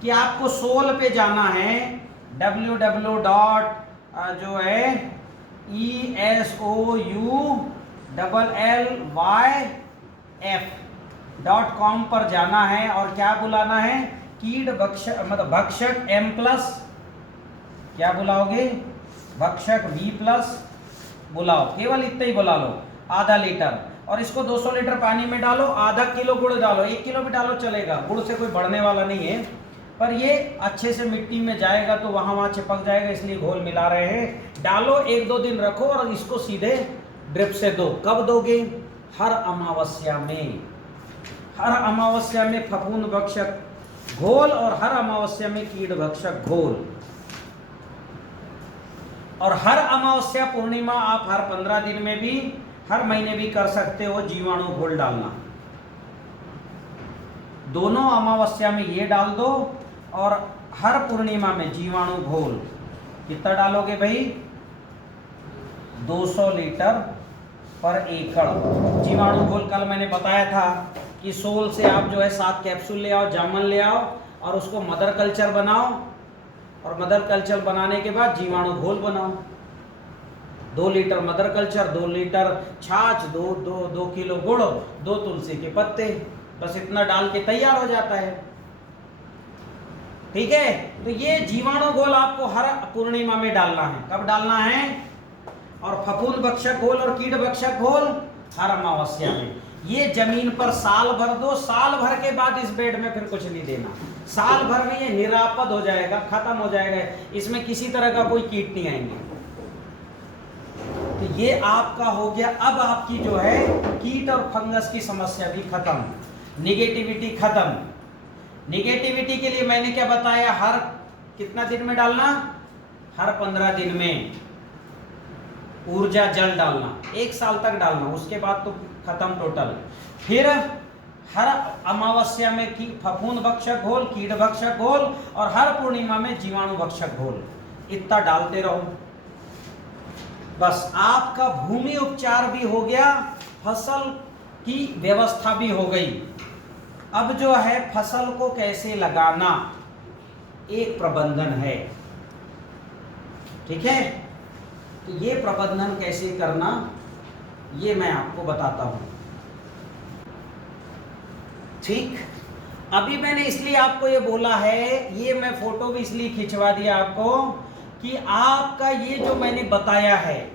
कि आपको सोल पे जाना है, www. जो है ESOULLYF.com पर जाना है और क्या बुलाना है? कीट भक्षक मतलब भक्षक M+, क्या बुलाओगे? भक्षक V+ बुलाओ, केवल इतना ही बुला लो, आधा लीटर। और इसको 200 लीटर पानी में डालो, आधा किलो गुड़ डालो, 1 किलो भी डालो चलेगा, गुड़ से कोई बढ़ने वाला नहीं है, पर ये अच्छे से मिट्टी में जाएगा तो वहाँ चिपक जाएगा, इसलिए घोल मिला रहे हैं। डालो, 1-2 दिन रखो और इसको सीधे ड्रिप से दो। कब दोगे? हर अमावस्या में। हर अमावस्या में फफूंद भक्षक घोल और हर अमावस्या में कीट भक्षक घोल। और हर अमावस्या पूर्णिमा आप हर 15 दिन में भी, हर महीने भी कर सकते हो जीवाणु घोल डालना। दोनों अमावस्या में ये डाल दो और हर पूर्णिमा में जीवाणु घोल। कितना डालोगे भाई? 200 लीटर पर एकड़ जीवाणु घोल। कल मैंने बताया था कि सोल से आप जो है 7 कैप्सूल ले आओ, जामन ले आओ और उसको मदर कल्चर बनाओ, और मदर कल्चर बनाने के बाद जीवाणु घोल बनाओ। 2 लीटर मदर कल्चर, 2 लीटर छाछ, 2 किलो गुड़, 2 तुलसी के पत्ते, बस इतना डाल के तैयार हो जाता है। ठीक है, तो ये जीवाणु घोल आपको हर पूर्णिमा में डालना है। कब डालना है? और फफूंद भक्षक घोल और कीट भक्षक घोल हर अमावस्या में। ये जमीन पर साल भर दो, साल भर के बाद इस बेड में फिर कुछ नहीं देना। साल भर में ये निरापद हो जाएगा, खत्म हो जाएगा, इसमें किसी तरह का कोई कीट नहीं आएंगे। तो ये आपका हो गया। अब आपकी जो है कीट और फंगस की समस्या भी खत्म, निगेटिविटी खत्म। निगेटिविटी के लिए मैंने क्या बताया? हर कितना दिन में डालना? हर 15 दिन में ऊर्जा जल डालना, 1 साल तक डालना, उसके बाद तो खत्म टोटल। फिर हर अमावस्या में फफूंद भक्षक घोल, कीट भक्षक घोल और हर पूर्णिमा में जीवाणु भक्षक घोल। इतना डालते रहो, बस आपका भूमि उपचार भी हो गया, फसल की व्यवस्था भी हो गई। अब जो है फसल को कैसे लगाना, एक प्रबंधन है। ठीक है, तो ये प्रबंधन कैसे करना ये मैं आपको बताता हूं। ठीक, अभी मैंने इसलिए आपको ये बोला है, ये मैं फोटो भी इसलिए खिंचवा दिया आपको कि आपका ये जो मैंने बताया है,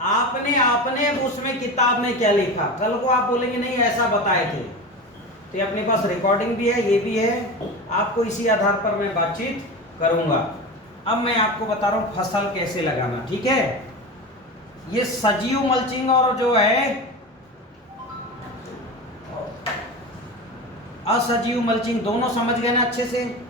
आपने उसमें किताब में क्या लिखा, कल को आप बोलेंगे नहीं ऐसा बताए थे, तो ये अपने पास रिकॉर्डिंग भी है, ये भी है, आपको इसी आधार पर मैं बातचीत करूंगा। अब मैं आपको बता रहा हूं फसल कैसे लगाना। ठीक है, ये सजीव मल्चिंग और जो है असजीव मल्चिंग दोनों समझ गए ना अच्छे से?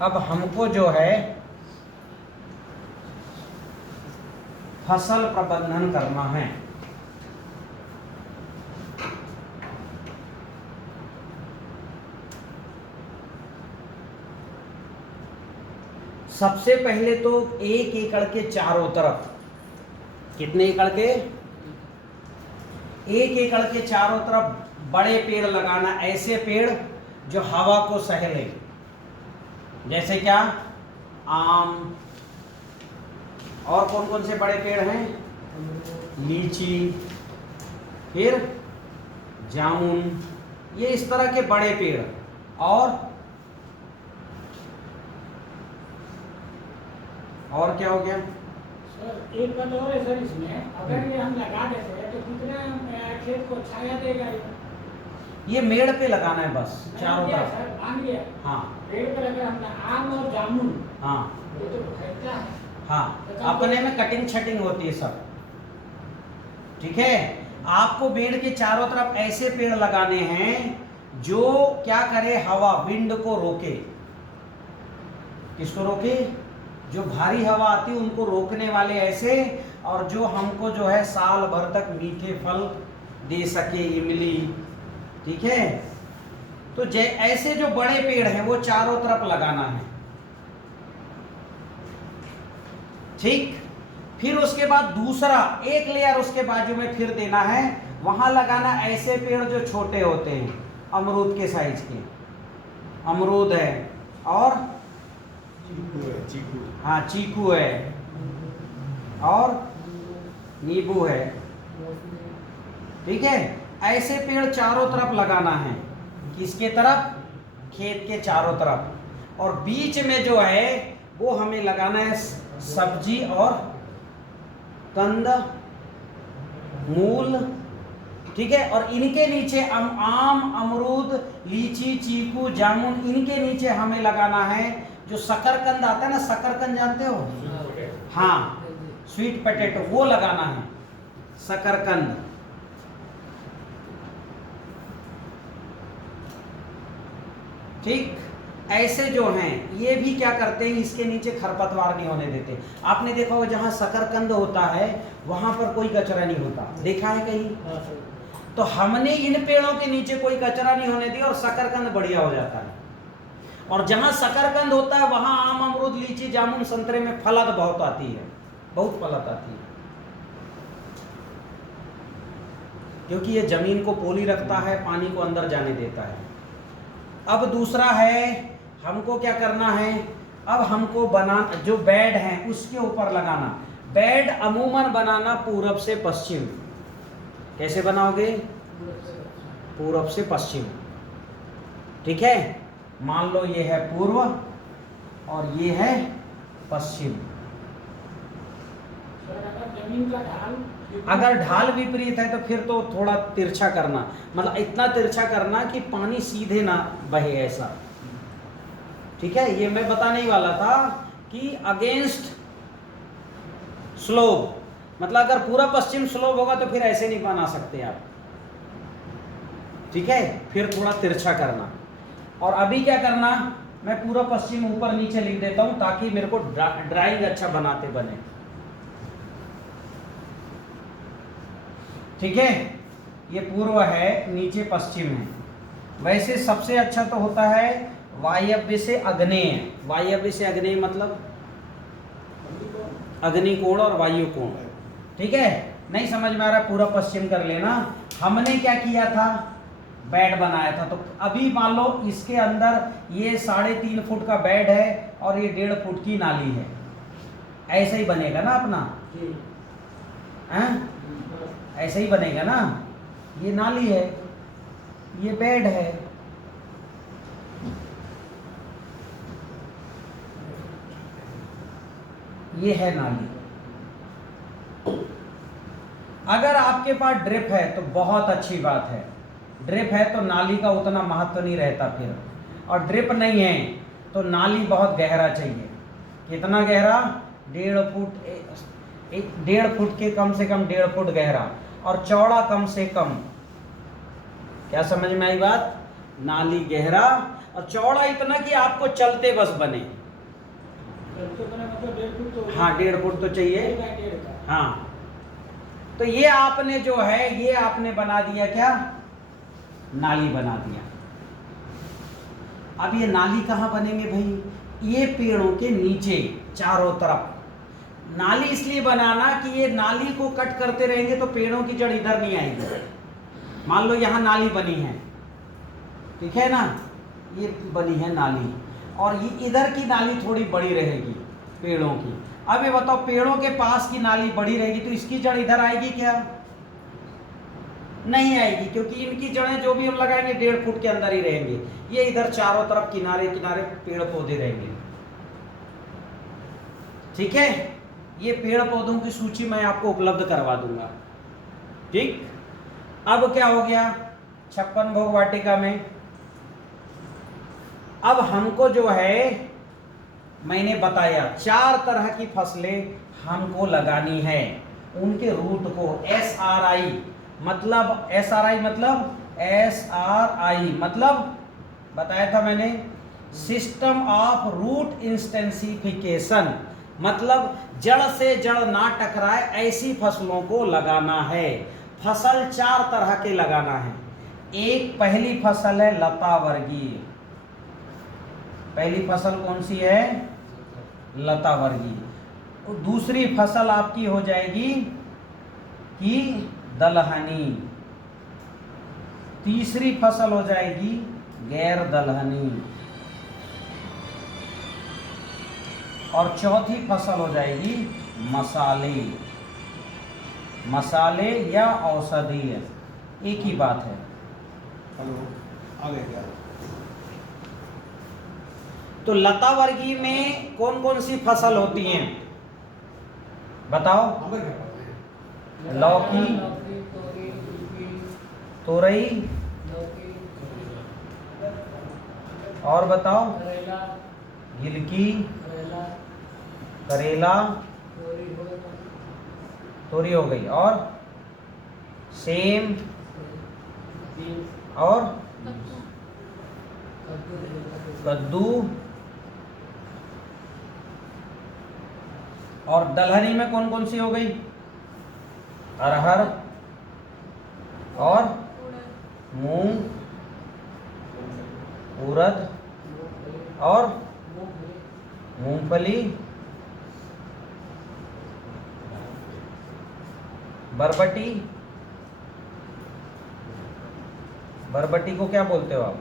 अब हमको जो है फसल प्रबंधन करना है। सबसे पहले तो 1 एकड़ के चारों तरफ, कितने एकड़ के? 1 एकड़ के चारों तरफ बड़े पेड़ लगाना, ऐसे पेड़ जो हवा को सह ले। जैसे क्या? आम, और कौन कौन से बड़े पेड़ हैं? लीची, फिर जामुन, ये इस तरह के बड़े पेड़। और क्या हो गया? सर एक बात और है सर, इसमें अगर ये हम लगा देते हैं तो कितना खेत को छाया देगा ये? ये मेड़ पे लगाना है बस चारों मान लिया तरफ। सर, मान लिया हाँ पेड़ पर अगर हमने आम और जामुन हाँ ये तो खरीदता है। हाँ, अपने में कटिंग छटिंग होती है सब, ठीक है। आपको पेड़ के चारों तरफ ऐसे पेड़ लगाने हैं जो क्या करे, हवा विंड को रोके। किसको रोके? जो भारी हवा आती है उनको रोकने वाले ऐसे, और जो हमको जो है साल भर तक मीठे फल दे सके, इमली, ठीक है। तो ऐसे जो बड़े पेड़ हैं वो चारों तरफ लगाना है, ठीक। फिर उसके बाद दूसरा एक लेयर उसके बाजू में फिर देना है, वहां लगाना ऐसे पेड़ जो छोटे होते हैं, अमरूद के साइज के। अमरूद है और चीकू है, चीकू। हाँ चीकू है और नींबू है, ठीक है। ऐसे पेड़ चारों तरफ लगाना है। किसके तरफ? खेत के चारों तरफ। और बीच में जो है वो हमें लगाना है सब्जी और कंद, मूल, ठीक है। और इनके नीचे आम, अमरूद, लीची, चीकू, जामुन, इनके नीचे हमें लगाना है जो शकरकंद आता है ना, शकरकंद जानते हो? हाँ, स्वीट पोटैटो, वो लगाना है, शकरकंद। ठीक। ऐसे जो हैं ये भी क्या करते हैं, इसके नीचे खरपतवार नहीं होने देते। आपने देखा होगा जहां शकरकंद होता है वहां पर कोई कचरा नहीं होता, देखा है कहीं? हाँ सर। तो हमने इन पेड़ों के नीचे कोई कचरा नहीं होने दिया और शकरकंद बढ़िया हो जाता है। और जहां शकरकंद होता है वहां आम, अमरूद, लीची, जामुन, संतरे में फलत बहुत आती है, बहुत फलत आती है, क्योंकि ये जमीन को पोली रखता है, पानी को अंदर जाने देता है। अब दूसरा है, हमको क्या करना है, अब हमको जो बेड है उसके ऊपर लगाना। बेड अमूमन बनाना पूरब से पश्चिम। कैसे बनाओगे? पूरब से पश्चिम, ठीक है। मान लो ये है पूर्व और ये है पश्चिम। सर अगर जमीन का ढाल अगर ढाल विपरीत है तो फिर तो थोड़ा तिरछा करना, मतलब इतना तिरछा करना कि पानी सीधे ना बहे, ऐसा, ठीक है। ये मैं बताने ही वाला था कि अगेंस्ट स्लोप, मतलब अगर पूरा पश्चिम स्लोप होगा तो फिर ऐसे नहीं बना सकते आप, ठीक है। फिर थोड़ा तिरछा करना। और अभी क्या करना, मैं पूरा पश्चिम ऊपर नीचे लिख देता हूं ताकि मेरे को ड्राइंग अच्छा बनाते बने, ठीक है। ये पूर्व है, नीचे पश्चिम है। वैसे सबसे अच्छा तो होता है वायव्य से आग्नेय। वायव्य से आग्नेय मतलब अग्निकोण और वायु कोण, ठीक है। नहीं समझ में आ रहा, पूरा पश्चिम कर लेना। हमने क्या किया था, बेड बनाया था। तो अभी मान लो इसके अंदर ये 3.5 फुट का बेड है और ये 1.5 फुट की नाली है, ऐसे ही बनेगा ना अपना, हैं? ऐसे ही बनेगा ना। ये नाली है, ये बेड है, ये है नाली। अगर आपके पास ड्रिप है तो बहुत अच्छी बात है, ड्रिप है तो नाली का उतना महत्व नहीं रहता फिर। और ड्रिप नहीं है तो नाली बहुत गहरा चाहिए। कितना गहरा? 1.5 फुट, 1.5 फुट के कम से कम 1.5 फुट गहरा, और चौड़ा कम से कम। क्या समझ में आई बात? नाली गहरा और चौड़ा इतना कि आपको चलते बस बने। मतलब 1.5 फुट तो हाँ, 1.5 फुट तो चाहिए। 1.5 का। हाँ, तो ये आपने जो है ये आपने बना दिया, क्या? नाली बना दिया। अब ये नाली कहाँ बनेंगे भाई? ये पेड़ों के नीचे चारों तरफ। नाली इसलिए बनाना कि ये नाली को कट करते रहेंगे तो पेड़ों की जड़ इधर नहीं आएगी। मान लो यहाँ नाली बनी है, ठीक है ना, ये बनी है नाली, और ये इधर की नाली थोड़ी बड़ी रहेगी पेड़ों की। अब ये बताओ, पेड़ों के पास की नाली बड़ी रहेगी तो इसकी जड़ इधर आएगी क्या? नहीं आएगी, क्योंकि इनकी जड़ें जो भी हम लगाएंगे 1.5 फुट के अंदर ही रहेंगे। ये इधर चारों तरफ किनारे किनारे पेड़ पौधे रहेंगे, ठीक है। ये पेड़ पौधों की सूची मैं आपको उपलब्ध करवा दूंगा, ठीक। अब क्या हो गया, 56 भोग वाटिका में। अब हमको जो है मैंने बताया 4 तरह की फसलें हमको लगानी है। उनके रूट को SRI मतलब बताया था मैंने, सिस्टम ऑफ रूट इंस्टेंसिफिकेशन, मतलब जड़ से जड़ ना टकराए ऐसी फसलों को लगाना है। फसल 4 तरह के लगाना है। एक पहली फसल है लता वर्गीय। पहली फसल कौन सी है? लता वर्गीय। दूसरी फसल आपकी हो जाएगी कि दलहनी। तीसरी फसल हो जाएगी गैर दलहनी। और चौथी फसल हो जाएगी मसाले या औषधीय, एक ही बात है। हेलो, आगे क्या? तो लता वर्गीय में कौन कौन सी फसल होती हैं बताओ? हमें क्या पता है? लौकी, तोरई, और बताओ? गिलकी, करेला, तोरी हो गई, और सेम, और कद्दू, और दलहनी में कौन कौन सी हो गई? अरहर और मूंग, उड़द और मूंगफली, बरबटी। बरबटी को क्या बोलते हो आप?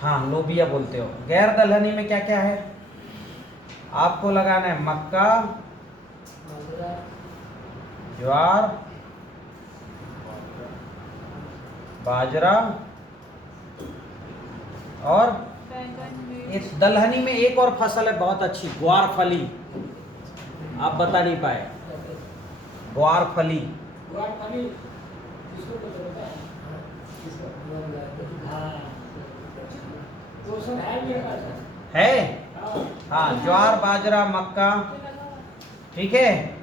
हाँ, लोबिया बोलते हो। गैर दलहनी में क्या क्या है? आपको लगाना है मक्का, ज्वार, बाजरा, और इस दलहनी में एक और फसल है बहुत अच्छी, ग्वारफली। आप बता नहीं पाए, ग्वारफली। ग्वारफली किसको बोलते हैं? वो सब है मेरे पास है। हाँ, ज्वार, बाजरा, मक्का, ठीक है।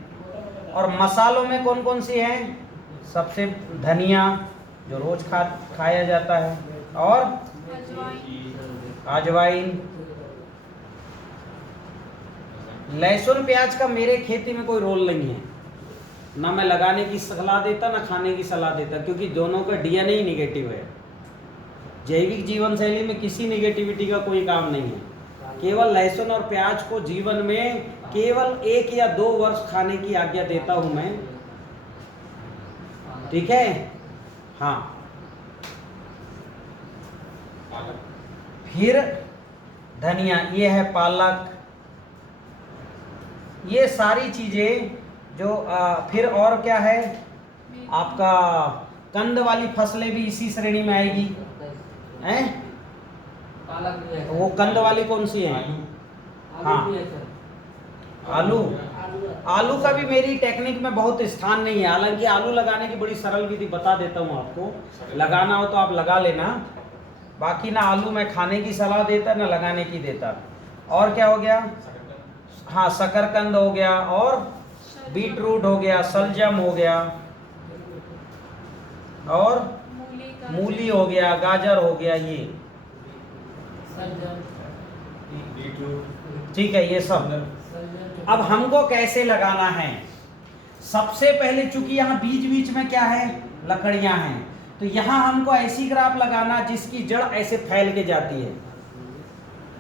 और मसालों में कौन कौन सी है? सबसे धनिया जो रोज खाया जाता है, और अजवाइन। लहसुन प्याज का मेरे खेती में कोई रोल नहीं है, ना मैं लगाने की सलाह देता ना खाने की सलाह देता, क्योंकि दोनों का DNA ही निगेटिव है। जैविक जीवन शैली में किसी निगेटिविटी का कोई काम नहीं है। केवल लहसुन और प्याज को जीवन में केवल 1 या 2 वर्ष खाने की आज्ञा देता हूं मैं, ठीक है। हाँ, फिर धनिया, ये है पालक, ये सारी चीजें जो फिर और क्या है आपका? कंद वाली फसलें भी इसी श्रेणी में आएगी, हैं? वो कंद वाली कौन सी है? हाँ, आलू। आलू का भी मेरी टेक्निक में बहुत स्थान नहीं है, हालांकि आलू लगाने की बड़ी सरल विधि बता देता हूँ आपको। लगाना हो तो आप लगा लेना, बाकी ना आलू मैं खाने की सलाह देता ना लगाने की देता। और क्या हो गया? हाँ, शकरकंद हो गया, और बीटरूट हो गया, सलजम हो गया, और मूली हो गया, गाजर हो गया, ये ठीक है, ये सब। अब हमको कैसे लगाना है? सबसे पहले चूंकि यहाँ बीच बीच में क्या है? लकड़ियां हैं, तो यहाँ हमको ऐसी क्राप लगाना जिसकी जड़ ऐसे फैल के जाती है।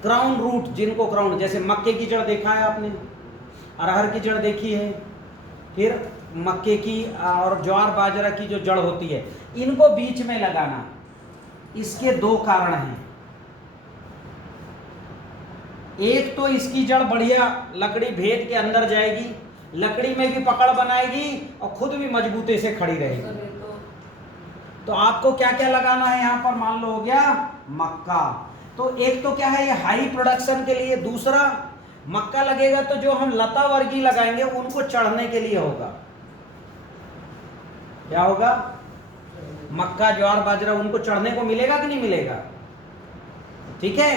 क्राउन रूट, जिनको क्राउन, जैसे मक्के की जड़ देखा है आपने, अरहर की जड़ देखी है, फिर मक्के की और ज्वार बाजरा की जो जड़ होती है, इनको बीच में लगाना। इसके 2 कारण हैं। एक तो इसकी जड़ बढ़िया लकड़ी भेद के अंदर जाएगी, लकड़ी में भी पकड़ बनाएगी और खुद भी मजबूती से खड़ी रहेगी। तो आपको क्या क्या लगाना है यहाँ पर? मान लो हो गया मक्का, तो एक तो क्या है ये हाई प्रोडक्शन के लिए, दूसरा मक्का लगेगा तो जो हम लता वर्गीय लगाएंगे उनको चढ़ने के लिए होगा। क्या होगा? मक्का ज्वार बाजरा उनको चढ़ने को मिलेगा कि नहीं मिलेगा? ठीक है।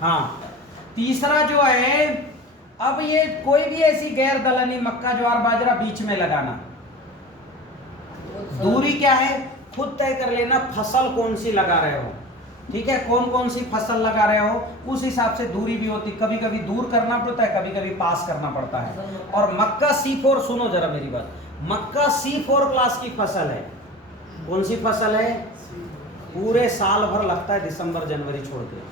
हाँ, तीसरा जो है, अब ये कोई भी ऐसी गैर दलहनी मक्का ज्वार बाजरा बीच में लगाना। दूरी क्या है खुद तय कर लेना, फसल कौन सी लगा रहे हो। ठीक है, कौन कौन सी फसल लगा रहे हो उस हिसाब से दूरी भी होती, कभी कभी दूर करना पड़ता है, कभी कभी पास करना पड़ता है। और मक्का C4, सुनो जरा मेरी बात, मक्का C4 क्लास की फसल है। कौन सी फसल है? पूरे साल भर लगता है, दिसंबर जनवरी छोड़ के।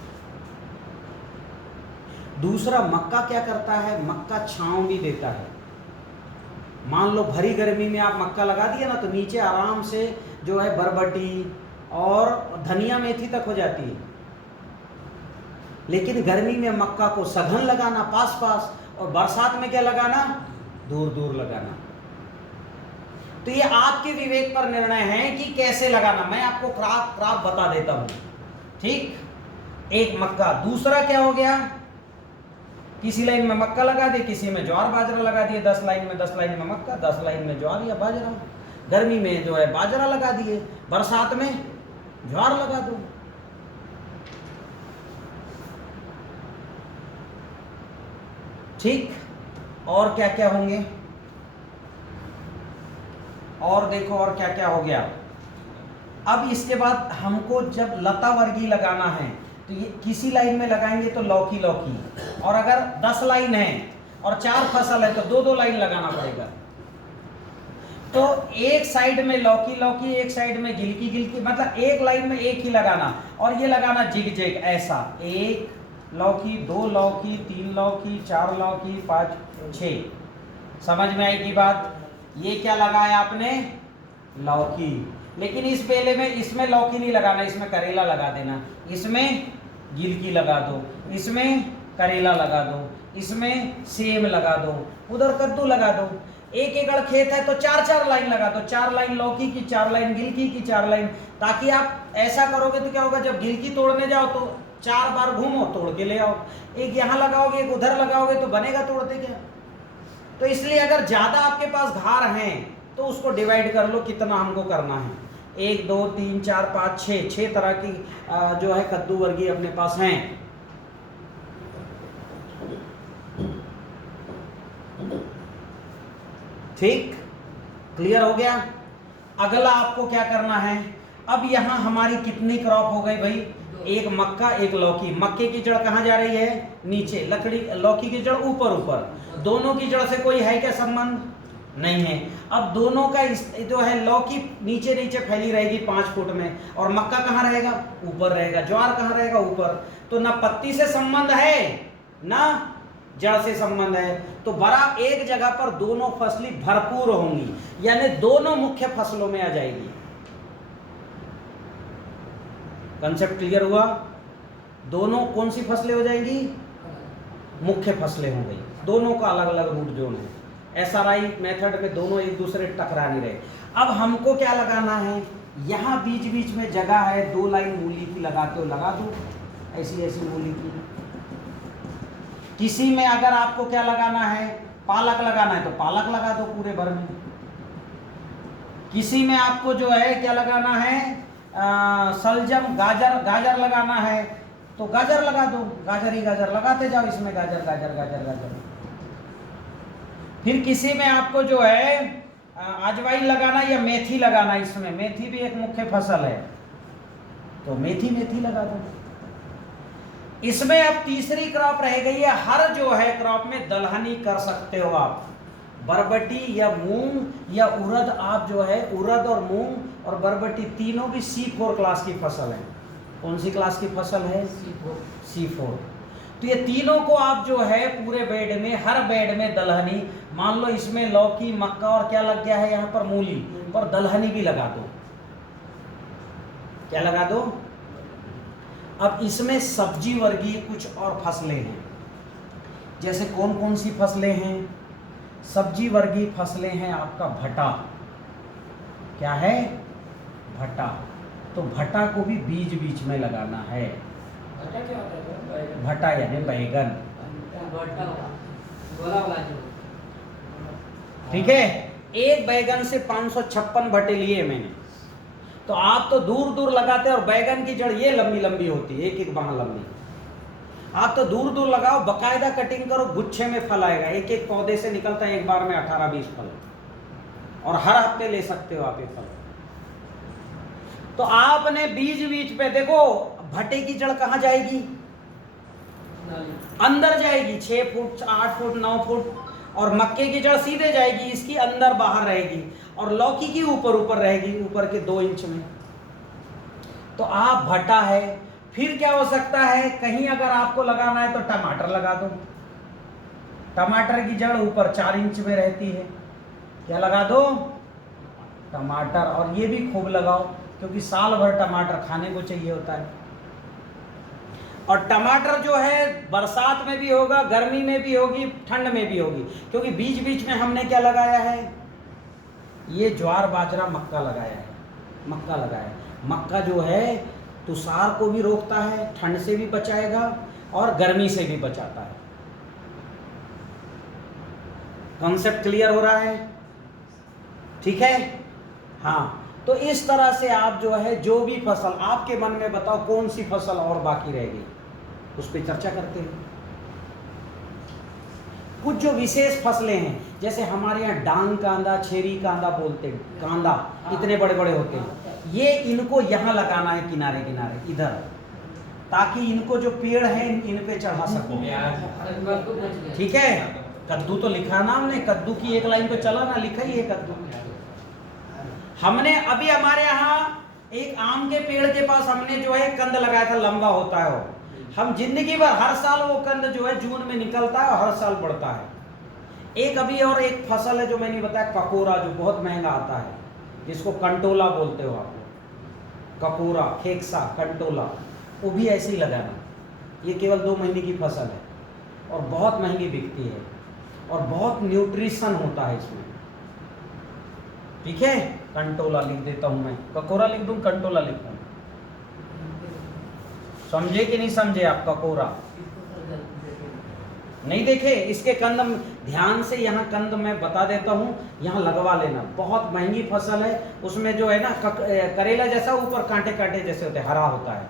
दूसरा, मक्का क्या करता है, मक्का छांव भी देता है। मान लो भरी गर्मी में आप मक्का लगा दिए ना, तो नीचे आराम से जो है बरबटी और धनिया मेथी तक हो जाती है। लेकिन गर्मी में मक्का को सघन लगाना पास पास, और बरसात में क्या लगाना, दूर दूर लगाना। तो ये आपके विवेक पर निर्णय है कि कैसे लगाना। मैं आपको क्राफ बता देता हूं। ठीक, एक मक्का। दूसरा क्या हो गया, किसी लाइन में मक्का लगा दे, किसी में ज्वार बाजरा लगा दिए, 10 लाइन में 10 लाइन में मक्का, 10 लाइन में ज्वार या बाजरा। गर्मी में जो है बाजरा लगा दिए, बरसात में ज्वार लगा दो। ठीक, और क्या क्या होंगे, और देखो और क्या क्या हो गया। अब इसके बाद हमको जब लता वर्गीय लगाना है तो ये किसी लाइन में लगाएंगे तो लौकी लौकी, और अगर 10 लाइन है और 4 फसल है तो 2-2 लाइन लगाना पड़ेगा। तो एक साइड में लौकी लौकी, एक साइड में गिलकी गिलकी, मतलब एक लाइन में एक ही लगाना। और ये लगाना जिग जैग ऐसा, 1 लौकी, 2 लौकी, 3 लौकी, 4 लौकी, 5 6। समझ में आएगी बात? ये क्या लगाया आपने, लौकी। लेकिन इस बेले में इसमें लौकी नहीं लगाना, इसमें करेला लगा देना। इसमें गिलकी लगा दो, इसमें करेला लगा दो, इसमें सेम लगा दो, उधर कद्दू लगा दो। 1 एकड़ खेत है तो 4-4 लाइन लगा दो, 4 लाइन लौकी की, 4 लाइन गिलकी की, 4 लाइन। ताकि आप ऐसा करोगे तो क्या होगा, जब गिलकी तोड़ने जाओ तो 4 बार घूमो, तोड़ के ले आओ। एक यहाँ लगाओगे, एक उधर लगाओगे तो बनेगा तोड़ते क्या? तो इसलिए अगर ज्यादा आपके पास घार हैं तो उसको डिवाइड कर लो, कितना हमको करना है। 1 2 3 4 5 6 तरह की जो है कद्दू वर्गीय अपने पास हैं। ठीक, क्लियर हो गया? अगला आपको क्या करना है, अब यहां हमारी कितनी क्रॉप हो गई भाई, एक मक्का एक लौकी। मक्के की जड़ कहां जा रही है, नीचे, लकड़ी लौकी की जड़ ऊपर ऊपर। दोनों की जड़ से कोई है क्या संबंध, नहीं है। अब दोनों का जो है लौकी नीचे नीचे फैली रहेगी 5 फुट में, और मक्का कहाँ रहेगा, ऊपर रहेगा। ज्वार कहाँ रहेगा, ऊपर। तो ना पत्ती से संबंध है ना जड़ से संबंध है। तो बड़ा एक जगह पर दोनों फसलें भरपूर होंगी, यानी दोनों मुख्य फसलों में आ जाएगी। कंसेप्ट क्लियर हुआ? दोनों कौन सी फसलें हो जाएंगी, मुख्य फसलें हो गई। दोनों का अलग अलग रूट जोन है। SRI मेथड में दोनों एक दूसरे टकरा नहीं रहे। अब हमको क्या लगाना है, यहाँ बीच बीच में जगह है, 2 लाइन मूली की लगाते हो लगा दो, ऐसी ऐसी मूली की। किसी में अगर आपको क्या लगाना है, पालक लगाना है तो पालक लगा दो पूरे भर में। किसी में आपको जो है क्या लगाना है, सलजम गाजर लगाना है तो गाजर लगा दो, गाजर ही गाजर लगाते जाओ, इसमें गाजर गाजर गाजर गाजर। फिर किसी में आपको जो है अजवाइन लगाना या मेथी लगाना, इसमें मेथी भी एक मुख्य फसल है तो मेथी मेथी लगा दो। इसमें अब तीसरी क्रॉप रह गई है, हर जो है क्रॉप में दलहनी कर सकते हो आप। बरबटी या मूंग या उड़द, आप जो है उड़द और मूंग और बरबटी तीनों भी C4 क्लास की फसल है। कौन सी क्लास की फसल है, C4। तो ये तीनों को आप जो है पूरे बेड में, हर बेड में दलहनी, मान लो इसमें लौकी मक्का और क्या लग गया है यहाँ पर मूली, पर दलहनी भी लगा दो। क्या लगा दो? अब इसमें सब्जी वर्गीय कुछ और फसलें हैं। जैसे कौन कौन सी फसलें हैं, सब्जी वर्गीय फसलें हैं आपका भटा। क्या है, भटा। तो भटा को भी बीच बीच में लगाना है। भटा क्या होता है? भटा यानी बैगन। भटा गोला वाला जो। ठीक है, एक बैगन से 556 भट्टे लिए मैंने। तो आप तो दूर दूर लगाते हैं और बैगन की जड़ ये लंबी लंबी होती है, एक एक बाह लंबी। आप तो दूर दूर लगाओ, बकायदा कटिंग करो, गुच्छे में फल आएगा। एक एक पौधे से निकलता है एक बार में 18-20 फल, और हर हफ्ते ले सकते हो आप ये फल। तो आपने बीज बीज पे देखो, भट्टे की जड़ कहाँ जाएगी? अंदर जाएगी, 6 फुट 8 फुट 9 फुट। और मक्के की जड़ सीधे जाएगी, इसकी अंदर बाहर रहेगी, और लौकी की ऊपर ऊपर रहेगी, ऊपर के 2 इंच में। तो आप भट्टा है। फिर क्या हो सकता है, कहीं अगर आपको लगाना है तो टमाटर लगा दो। टमाटर की जड़ ऊपर 4 इंच में रहती है, क्या लगा दो? टमाटर। और ये भी खूब लगाओ, क्योंकि साल भर टमाटर खाने को चाहिए होता है। और टमाटर जो है बरसात में भी होगा, गर्मी में भी होगी, ठंड में भी होगी, क्योंकि बीच बीच में हमने क्या लगाया है? ये ज्वार बाजरा मक्का लगाया है। मक्का लगाया है। मक्का जो है तुषार को भी रोकता है, ठंड से भी बचाएगा और गर्मी से भी बचाता है। कॉन्सेप्ट क्लियर हो रहा है? ठीक है। हाँ, तो इस तरह से आप जो है जो भी फसल आपके मन में बताओ कौन सी फसल और बाकी रह गई, उस पर चर्चा करते हैं। कुछ जो विशेष फसलें हैं, जैसे हमारे यहाँ डांग कांदा, छेरी कांदा बोलते हैं, कांदा इतने बड़े बड़े होते हैं, ये इनको यहाँ लगाना है किनारे किनारे इधर, ताकि इनको जो पेड़ है इन पे चढ़ा सको। ठीक है। कद्दू तो लिखा ना हमने, कद्दू की एक लाइन तो चला ना, लिखा ही है कद्दू। हमने अभी हमारे यहाँ एक आम के पेड़ के पास हमने जो है कंद लगाया था, लंबा होता है वो। हम जिंदगी भर हर साल वो कंद जो है जून में निकलता है और हर साल बढ़ता है। एक अभी और एक फसल है जो मैंने बताया, ककोरा, जो बहुत महंगा आता है, जिसको कंटोला बोलते हो आप लोग। ककोरा, खेकसा, कंटोला, वो भी ऐसे ही लगाना। ये केवल 2 महीने की फसल है और बहुत महंगी बिकती है और बहुत न्यूट्रिशन होता है इसमें। ठीक है। कंटोला लिख देता हूं मैं, ककोरा लिख दूं, कंटोला लिख दूं? समझे कि नहीं समझे आप? ककोरा नहीं देखे? इसके कंद ध्यान से, यहाँ कंद मैं बता देता हूँ, यहाँ लगवा लेना। बहुत महंगी फसल है, उसमें जो है ना करेला जैसा ऊपर कांटे कांटे जैसे होते, हरा होता है।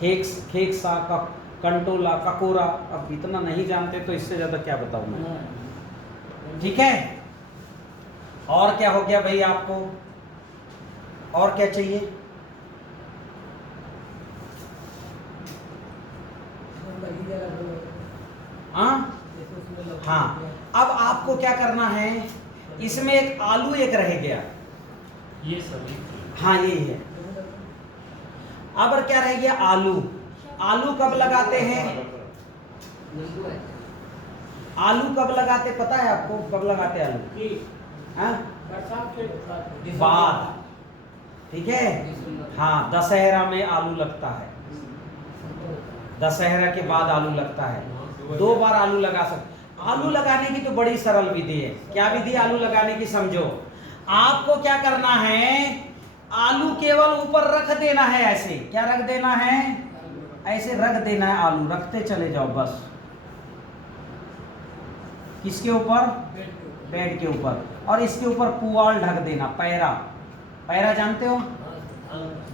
खेकसा, कंटोला, ककोरा। अब इतना नहीं जानते तो इससे ज्यादा क्या बताऊं मैं। ठीक है। और क्या हो गया भाई आपको? और क्या चाहिए? हाँ, अब आपको क्या करना है, इसमें एक आलू एक रह गया, ये सभी। हाँ यही है। अब और क्या रह गया? आलू। आलू कब लगाते हैं? आलू कब लगाते पता है आपको? कब लगाते आलू? हाँ, बाद। ठीक है। हाँ, दशहरा में आलू लगता है, दशहरा के बाद आलू लगता है। 2 बार आलू लगा सकते। आलू लगाने की तो बड़ी सरल विधि है। क्या विधि आलू लगाने की? समझो। आपको क्या करना है, आलू केवल ऊपर रख देना है, ऐसे। क्या रख देना है? ऐसे रख देना है आलू, रखते चले जाओ बस। किसके ऊपर? बेड के ऊपर। और इसके ऊपर पुआल ढक देना, पैरा। पैरा जानते हो?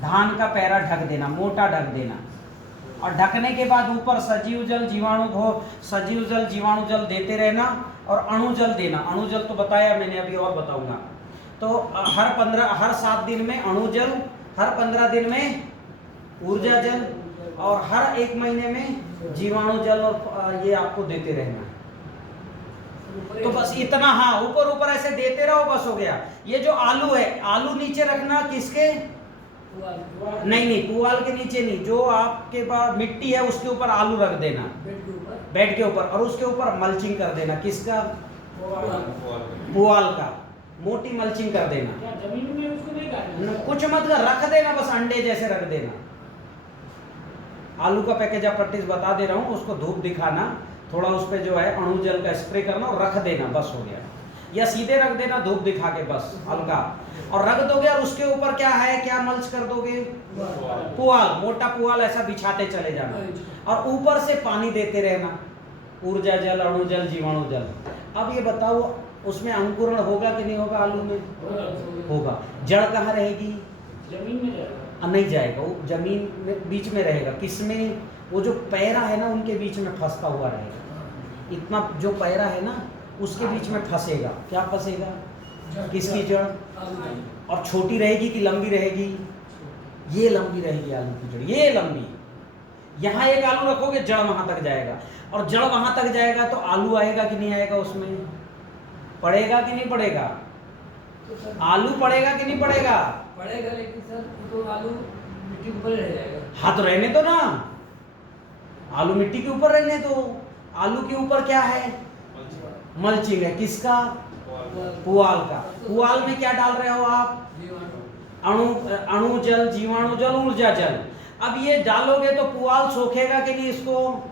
धान का पैरा ढक देना, मोटा ढक देना। और ढकने के बाद ऊपर सजीव जल, सजीव जल, जीवाणु जल देते रहना और अणु जल देना। अणु जल तो बताया मैंने, अभी और बताऊंगा। तो हर 7 दिन में अणु जल, हर 15 दिन में ऊर्जा जल, और हर 1 महीने में जीवाणु जल, और ये आपको देते रहना। तो बस इतना। हाँ, ऊपर ऊपर ऐसे देते रहो, बस हो गया। ये जो आलू है, आलू नीचे रखना किसके? नहीं, पुआल के नीचे नहीं, जो आपके पास मिट्टी है उसके ऊपर आलू रख देना, बेड के ऊपर। और उसके ऊपर मल्चिंग कर देना। किसका? पुआल का। मोटी मल्चिंग कर देना। जमीन में उसको नहीं गाड़ना, कुछ मत कर, रख देना बस, अंडे जैसे रख देना। आलू का पैकेज आप प्रैक्टिस बता दे रहा हूँ, उसको धूप दिखाना, थोड़ा उस पर जो है अणु जल का स्प्रे करना और रख देना, बस हो गया। या सीधे रख देना धूप दिखा के, बस हल्का, और रख दोगे। और उसके ऊपर क्या है, क्या मल्च कर दोगे? पुआल, मोटा पुआल ऐसा बिछाते चले जाना और ऊपर से पानी देते रहना, ऊर्जा जल, अणु जल, जीवाणु जल। अब ये बताओ, उसमें अंकुरण होगा कि नहीं होगा आलू में? होगा। जड़ कहाँ रहेगी? जमीन में जाएगा। नहीं जाएगा, वो जमीन में बीच में रहेगा। किसमें? वो जो पैरा है ना उनके बीच में फंसता हुआ रहेगा। इतना जो पैरा है ना उसके बीच में फंसेगा। क्या फंसेगा? किसकी जड़? और छोटी रहेगी कि लंबी रहेगी? ये लंबी रहेगी आलू की जड़, ये लंबी। यहाँ एक आलू रखोगे जड़ वहां तक जाएगा, और जड़ वहां तक जाएगा तो आलू आएगा कि नहीं आएगा? उसमें पड़ेगा कि नहीं पड़ेगा? आलू पड़ेगा कि नहीं पड़ेगा? पड़ेगा, लेकिन सर तो आलू मिट्टी के ऊपर रह जाएगा। हाँ तो रहने दो ना, आलू मिट्टी के ऊपर रहने दो। आलू के ऊपर क्या है? मल्चिंग है। किसका? पुआल का। पुआल में क्या डाल रहे हो आप? अणु जल, जीवाणु जल, ऊर्जा जल। अब ये डालोगे तो पुआल सोखेगा कि नहीं इसको?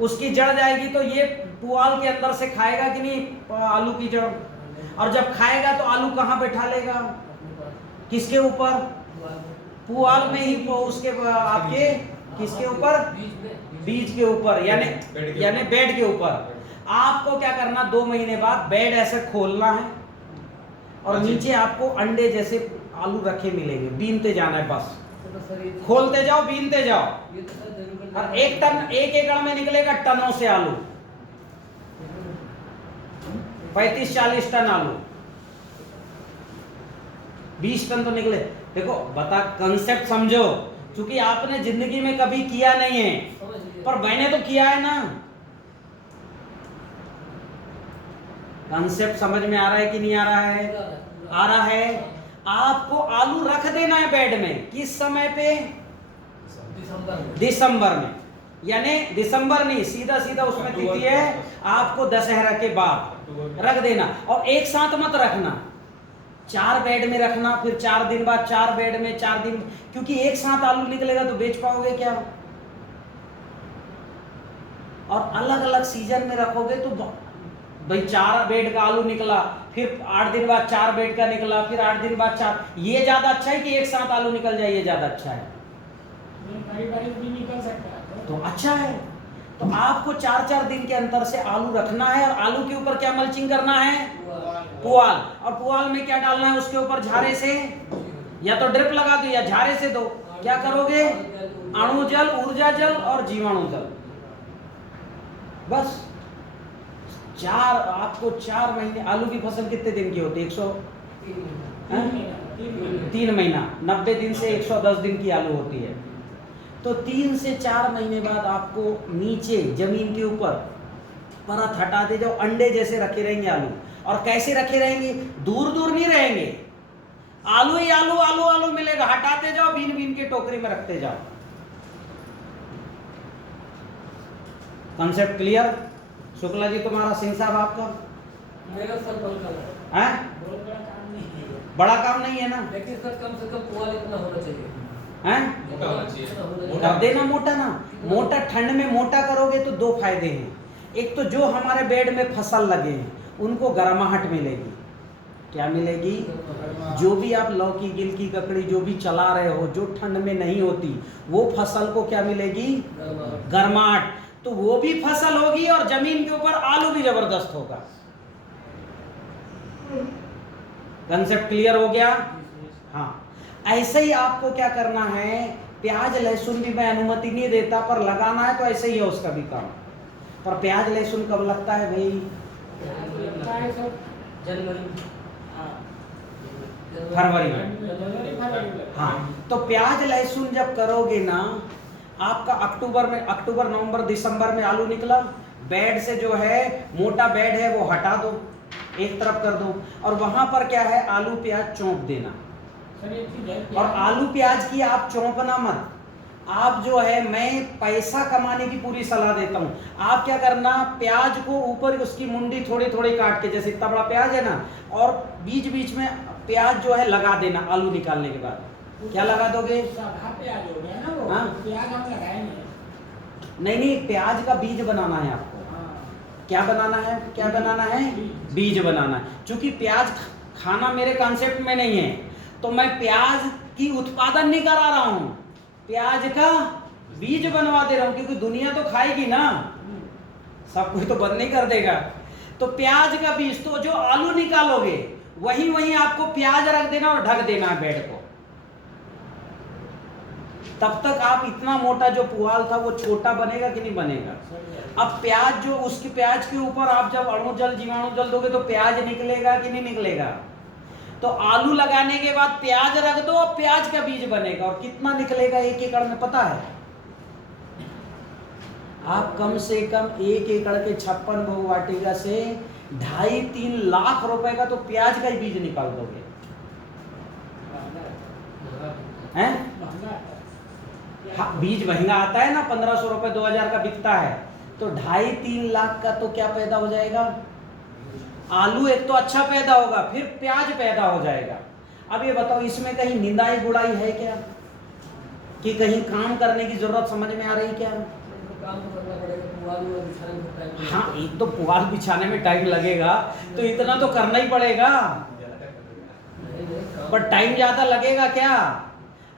उसकी जड़ जाएगी तो ये पुआल के अंदर से खाएगा कि नहीं आलू की जड़? और जब खाएगा तो आलू कहाँ बैठा लेगा? किसके ऊपर? पुआल में ही। उसके आपके किसके ऊपर? बीज के ऊपर, यानी बेड के ऊपर। आपको क्या करना, 2 महीने बाद बेड ऐसे खोलना है और नीचे आपको अंडे जैसे आलू रखे मिलेंगे। बीनते जाना है बस, खोलते जाओ, बीनते जाओ। और 1 एकड़ में निकलेगा टनों से आलू, 35-40 टन आलू, 20 टन तो निकले। देखो बता, कंसेप्ट समझो, क्योंकि आपने जिंदगी में कभी किया नहीं है, पर मैंने तो किया है ना। कंसेप्ट समझ में आ रहा है कि नहीं आ रहा है? आ रहा है। आपको आलू रख देना है बेड में। किस समय पे? दिसंबर में। यानी दिसंबर नहीं, सीधा सीधा उसमें तिथि है आपको दशहरा के बाद रख देना। और एक साथ मत रखना, 4 बेड में रखना, फिर 4 दिन बाद 4 बेड में, 4 दिन, क्योंकि एक साथ आलू निकलेगा तो बेच पाओगे क्या? और अलग अलग सीजन में रखोगे तो भाई 4 बेड का आलू निकला, फिर 8 दिन बाद 4 बेड का निकला, फिर 8 दिन बाद 4, ये ज्यादा अच्छा है कि एक साथ आलू निकल जाए? ये ज्यादा अच्छा है। भी निकल सकता है तो अच्छा है। तो आपको 4-4 दिन के अंतर से आलू रखना है। और आलू के ऊपर क्या मल्चिंग करना है? पुआल। और पुआल में क्या डालना है उसके ऊपर? झारे से, या तो ड्रिप लगा दो या झारे से दो। क्या करोगे? अणु जल, ऊर्जा जल और जीवाणु जल। बस आपको 4 महीने। आलू की फसल कितने दिन की होती है? 3 महीना, 90 दिन से 110 दिन की आलू होती है। तो 3 से 4 महीने बाद आपको नीचे जमीन के ऊपर परत हटा दे जाओ, अंडे जैसे रखे रहेंगे आलू। और कैसे रखे रहेंगे? दूर दूर नहीं रहेंगे, आलू ही आलू, आलू आलू मिलेगा। हटाते जाओ, बीन बीन के टोकरी में रखते जाओ। Concept clear? शुक्ला जी तुम्हारा, सिंह साहब आपका? मेरा सर बल्कल है, बहुत बड़ा काम नहीं है। बड़ा काम नहीं है ना? लेकिन सर कम से कम पुआल इतना होना चाहिए। हैं? मोटा होना चाहिए। कर देना मोटा ना। मोटा, ठंड में मोटा करोगे तो 2 फायदे हैं। एक तो जो हमारे बेड में फसल लगे हैं उनको गर्माहट मिलेगी। क्या मिलेगी? जो भी आप लौकी, गिल की ककड़ी जो भी चला रहे हो, जो ठंड में नहीं होती, वो फसल को क्या मिलेगी? गर्माहट। तो वो भी फसल होगी और जमीन के ऊपर आलू भी जबरदस्त होगा। कंसेप्ट क्लियर हो गया? हाँ। ऐसे ही आपको क्या करना है, प्याज लहसुन भी मैं अनुमति नहीं देता, पर लगाना है तो ऐसे ही है उसका भी काम। पर प्याज लहसुन कब लगता है भाई? लगता है सब जनवरी, फरवरी में। जनवरी फरवरी में। हाँ, तो प्याज लहसुन जब करोगे ना, आपका अक्टूबर नवंबर दिसंबर में आलू निकला, बेड से जो है मोटा बेड है वो हटा दो, एक तरफ कर दो, और वहां पर क्या है, आलू प्याज चौंक देना। सर एक चीज है, और आलू प्याज की आप चौंकना मत। आप जो है, मैं पैसा कमाने की पूरी सलाह देता हूँ। आप क्या करना, प्याज को ऊपर उसकी मुंडी थोड़ी थोड़ी काट के, जैसे इतना बड़ा प्याज है ना, और बीच बीच में प्याज जो है लगा देना आलू निकालने के बाद। क्या लगा दोगे? साधा प्याज हो गया ना वो। हाँ। प्याज हम लगाए नहीं। नहीं, प्याज का बीज बनाना है आपको। हाँ। क्या बनाना है? क्या बनाना है? बीज बनाना है। क्योंकि प्याज खाना मेरे कॉन्सेप्ट में नहीं है, तो मैं प्याज की उत्पादन नहीं करा रहा हूं, प्याज का बीज बनवा दे रहा हूं। क्योंकि दुनिया तो खाएगी ना, सब कुछ तो बंद नहीं कर देगा। तो प्याज का बीज, तो जो आलू निकालोगे वहीं वहीं आपको प्याज रख देना और ढक देना है बेड को। तब तक आप इतना मोटा जो पुआल था वो छोटा बनेगा कि नहीं बनेगा। अब प्याज जो उसकी प्याज के ऊपर आप जब अणु जल जीवाणु जल दोगे तो प्याज निकलेगा कि नहीं निकलेगा। तो आलू लगाने के बाद प्याज रख दो और प्याज का बीज बनेगा। और कितना निकलेगा 1 एकड़ में पता है? आप कम से कम 1 एकड़ के 56 भोग वाटिका से 2.5-3 लाख रुपए का तो प्याज का ही बीज निकाल दोगे हैं। हाँ, बीज महंगा आता है ना, 1500 रुपए 2000 का बिकता है, तो 2.5-3 लाख का तो क्या पैदा हो जाएगा। आलू एक तो अच्छा पैदा होगा, फिर प्याज पैदा हो जाएगा। अब ये बताओ इसमें कहीं निंदाई गुड़ाई है क्या, कि कहीं काम करने की जरूरत समझ में आ रही क्या? काम तो करना पड़ेगा, पुआल और बिछाने में टाइम लगेगा। हाँ, एक तो पुआल बिछाने में टाइम लगेगा, तो इतना तो करना ही पड़ेगा। पर टाइम ज्यादा लगेगा क्या?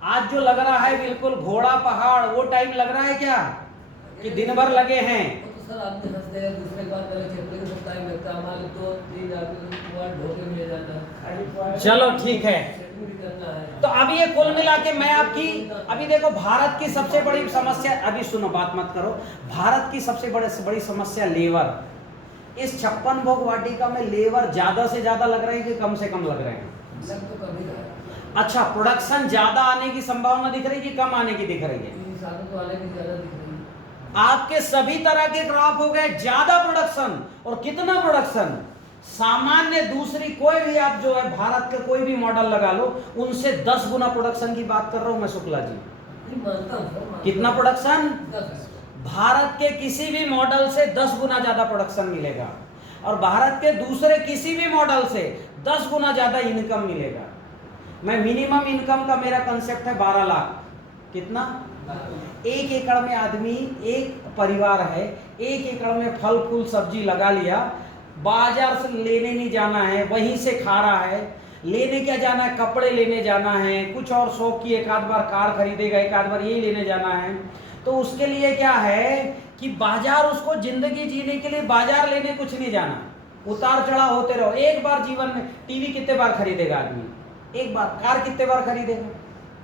आज जो लग रहा है बिल्कुल घोड़ा पहाड़, वो टाइम लग रहा है क्या कि दिन भर लगे हैं? वो तो सर आदमी हंसते हैं, दूसरे बात पहले खेपने को सब टाइम लगता है। हमारे 2-3 आदमी पुआल ढो के ले जाता है। चलो ठीक है। सेटिंग भी करना है। तो अब ये कुल मिला के मैं आपकी, अभी देखो भारत की सबसे बड़ी समस्या, अभी सुनो बात मत करो, भारत की सबसे बड़ी समस्या लेबर। इस 56 भोग वाटिका में लेबर ज्यादा से ज्यादा लग रहे हैं कि कम से कम लग रहे हैं? लग तो कभी रहा है। अच्छा, प्रोडक्शन ज्यादा आने की संभावना दिख रही है कि कम आने की दिख रही है? 3 सालों तो आने की ज्यादा दिख रही है। आपके सभी तरह के क्रॉप हो गए ज्यादा प्रोडक्शन। और कितना प्रोडक्शन? सामान्य दूसरी कोई भी आप जो है भारत के कोई भी मॉडल लगा लो, उनसे 10 गुना प्रोडक्शन की बात कर रहा हूं मैं शुक्ला जी। नहीं मानता हूं सर, मानता कितना प्रोडक्शन? हूं। 10 भारत के किसी भी मॉडल से 10 गुना ज्यादा प्रोडक्शन मिलेगा, और भारत के दूसरे किसी भी मॉडल से 10 गुना ज्यादा इनकम मिलेगा। मैं मिनिमम इनकम का मेरा कंसेप्ट है 12 लाख। कितना? 1 एकड़ में आदमी, एक परिवार है, 1 एकड़ में फल फूल सब्जी लगा लिया, बाजार से लेने नहीं जाना है, वहीं से खा रहा है। लेने क्या जाना है? कपड़े लेने जाना है, कुछ और शौक की, एक आध बार कार खरीदेगा, एक आध बार यही लेने जाना है। तो उसके लिए क्या है कि बाजार, उसको जिंदगी जीने के लिए बाजार लेने कुछ नहीं जाना, उतार चढ़ाव होते रहो। एक बार जीवन में टीवी कितने बार खरीदेगा आदमी? एक बार। कार कितने बार खरीदेगा?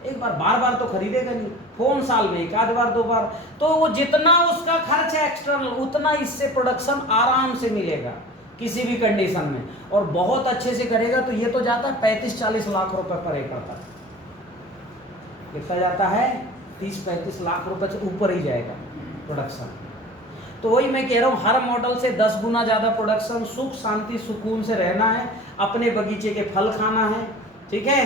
एक बार। बार बार तो खरीदेगा नहीं। फोन साल में 1 आध बार 2 बार। तो वो जितना उसका खर्च है एक्सटर्नल, उतना इससे प्रोडक्शन आराम से मिलेगा किसी भी कंडीशन में, और बहुत अच्छे से करेगा तो ये तो जाता है 35-40 लाख रुपए पर एकड़ तक। कितना जाता है? 30-35 लाख रुपए से ऊपर ही जाएगा प्रोडक्शन। तो वही मैं कह रहा हूँ, हर मॉडल से 10 गुना ज्यादा प्रोडक्शन, सुख शांति सुकून से रहना है, अपने बगीचे के फल खाना है, ठीक है,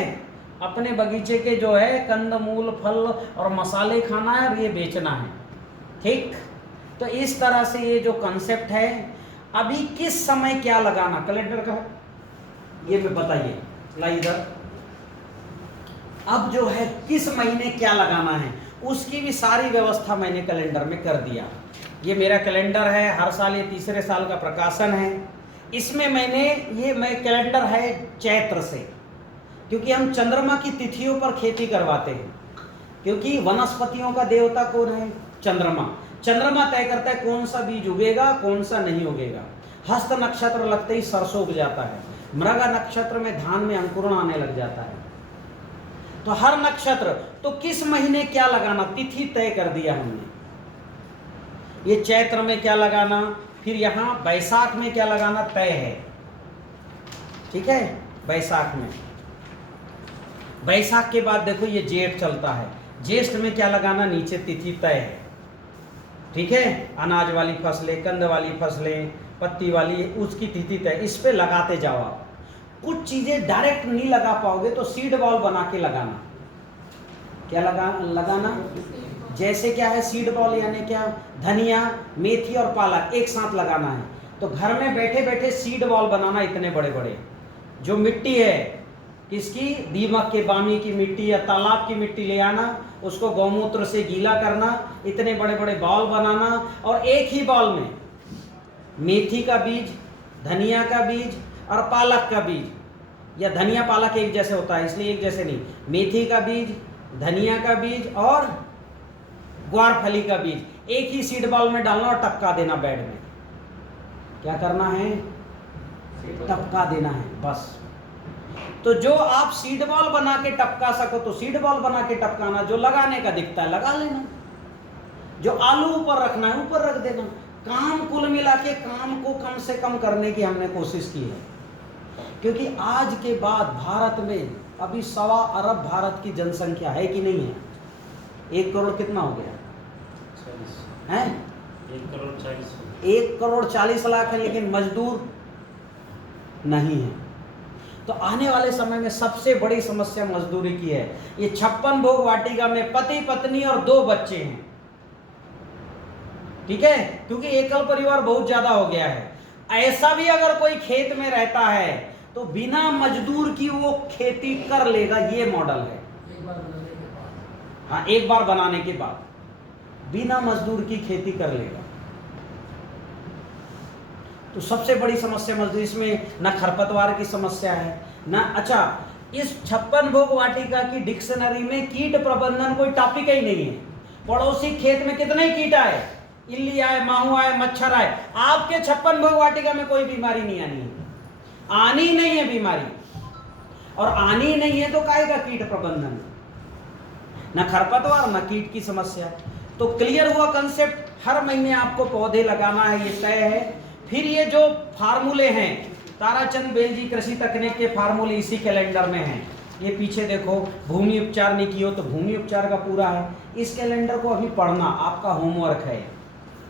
अपने बगीचे के जो है कंदमूल फल और मसाले खाना है और ये बेचना है, ठीक। तो इस तरह से ये जो कंसेप्ट है, अभी किस समय क्या लगाना, कैलेंडर का ये मैं बताइए, लाई इधर। अब जो है किस महीने क्या लगाना है उसकी भी सारी व्यवस्था मैंने कैलेंडर में कर दिया। ये मेरा कैलेंडर है, हर साल ये तीसरे साल का प्रकाशन है। इसमें मैं कैलेंडर है चैत्र से, क्योंकि हम चंद्रमा की तिथियों पर खेती करवाते हैं, क्योंकि वनस्पतियों का देवता कौन है? चंद्रमा। चंद्रमा तय करता है कौन सा बीज उगेगा कौन सा नहीं उगेगा। हस्त नक्षत्र लगते ही सरसों उग जाता है, मृगा नक्षत्र में धान में अंकुरण आने लग जाता है। तो हर नक्षत्र, तो किस महीने क्या लगाना तिथि तय कर दिया हमने। ये चैत्र में क्या लगाना, फिर यहाँ बैसाख में क्या लगाना तय है, ठीक है। बैसाख में, बैसाख के बाद देखो ये जेठ चलता है, ज्येष्ठ में क्या लगाना नीचे तिथि तय है, ठीक है। अनाज वाली फसलें, कंद वाली फसलें, पत्ती वाली, उसकी तिथि तय, इस पे लगाते जाओ आप। कुछ चीजें डायरेक्ट नहीं लगा पाओगे तो सीड बॉल बना के लगाना। क्या लगाना, जैसे क्या है सीड बॉल, यानी क्या, धनिया मेथी और पालक एक साथ लगाना है। तो घर में बैठे बैठे सीड बॉल बनाना, इतने बड़े बड़े। जो मिट्टी है किसकी, दीमक के बामी की मिट्टी या तालाब की मिट्टी ले आना, उसको गौमूत्र से गीला करना, इतने बड़े बड़े बॉल बनाना, और एक ही बॉल में मेथी का बीज, धनिया का बीज और पालक का बीज, या धनिया पालक एक जैसे होता है इसलिए एक जैसे नहीं, मेथी का बीज, धनिया का बीज और ग्वारफली का बीज एक ही सीड बॉल में डालना और टपका देना बेड में। क्या करना है, टपका देना है बस। तो जो आप सीड बॉल बना के टपका सको तो सीड बॉल बना के टपकाना, जो लगाने का दिखता है लगा लेना, जो आलू ऊपर रखना है ऊपर रख देना। काम कुल मिला के काम को कम से कम करने की हमने कोशिश की है, क्योंकि आज के बाद भारत में अभी 1.25 अरब भारत की जनसंख्या है कि नहीं है? 1 करोड़ कितना हो गया है? 1 करोड़ 40 लाख है, लेकिन मजदूर नहीं है। तो आने वाले समय में सबसे बड़ी समस्या मजदूरी की है। ये 56 भोग वाटिका में पति पत्नी और 2 बच्चे हैं, ठीक है, क्योंकि एकल परिवार बहुत ज्यादा हो गया है। ऐसा भी अगर कोई खेत में रहता है तो बिना मजदूर की वो खेती कर लेगा, ये मॉडल है। एक बार बनाने के बाद, हाँ, एक बार बनाने के बाद बिना मजदूर की खेती कर लेगा। तो सबसे बड़ी समस्या मजदूरी, इसमें न खरपतवार की समस्या है न, अच्छा, इस 56 भोग वाटिका की डिक्शनरी में कीट प्रबंधन कोई टॉपिक ही नहीं है। पड़ोसी खेत में कितने कीट आए, इल्ली आए, माहू आए, मच्छर आए, आपके 56 भोग वाटिका में कोई बीमारी नहीं आनी है, आनी नहीं है बीमारी। और आनी नहीं है तो काहेगा कीट प्रबंधन, न खरपतवार न कीट की समस्या। तो क्लियर हुआ कंसेप्ट, हर महीने आपको पौधे लगाना है, ये तय है। फिर ये जो फार्मूले हैं, ताराचंद बेल जी कृषि तकनीक के फार्मूले इसी कैलेंडर में हैं। ये पीछे देखो, भूमि उपचार नहीं किया तो भूमि उपचार का पूरा है। इस कैलेंडर को अभी पढ़ना आपका होमवर्क है,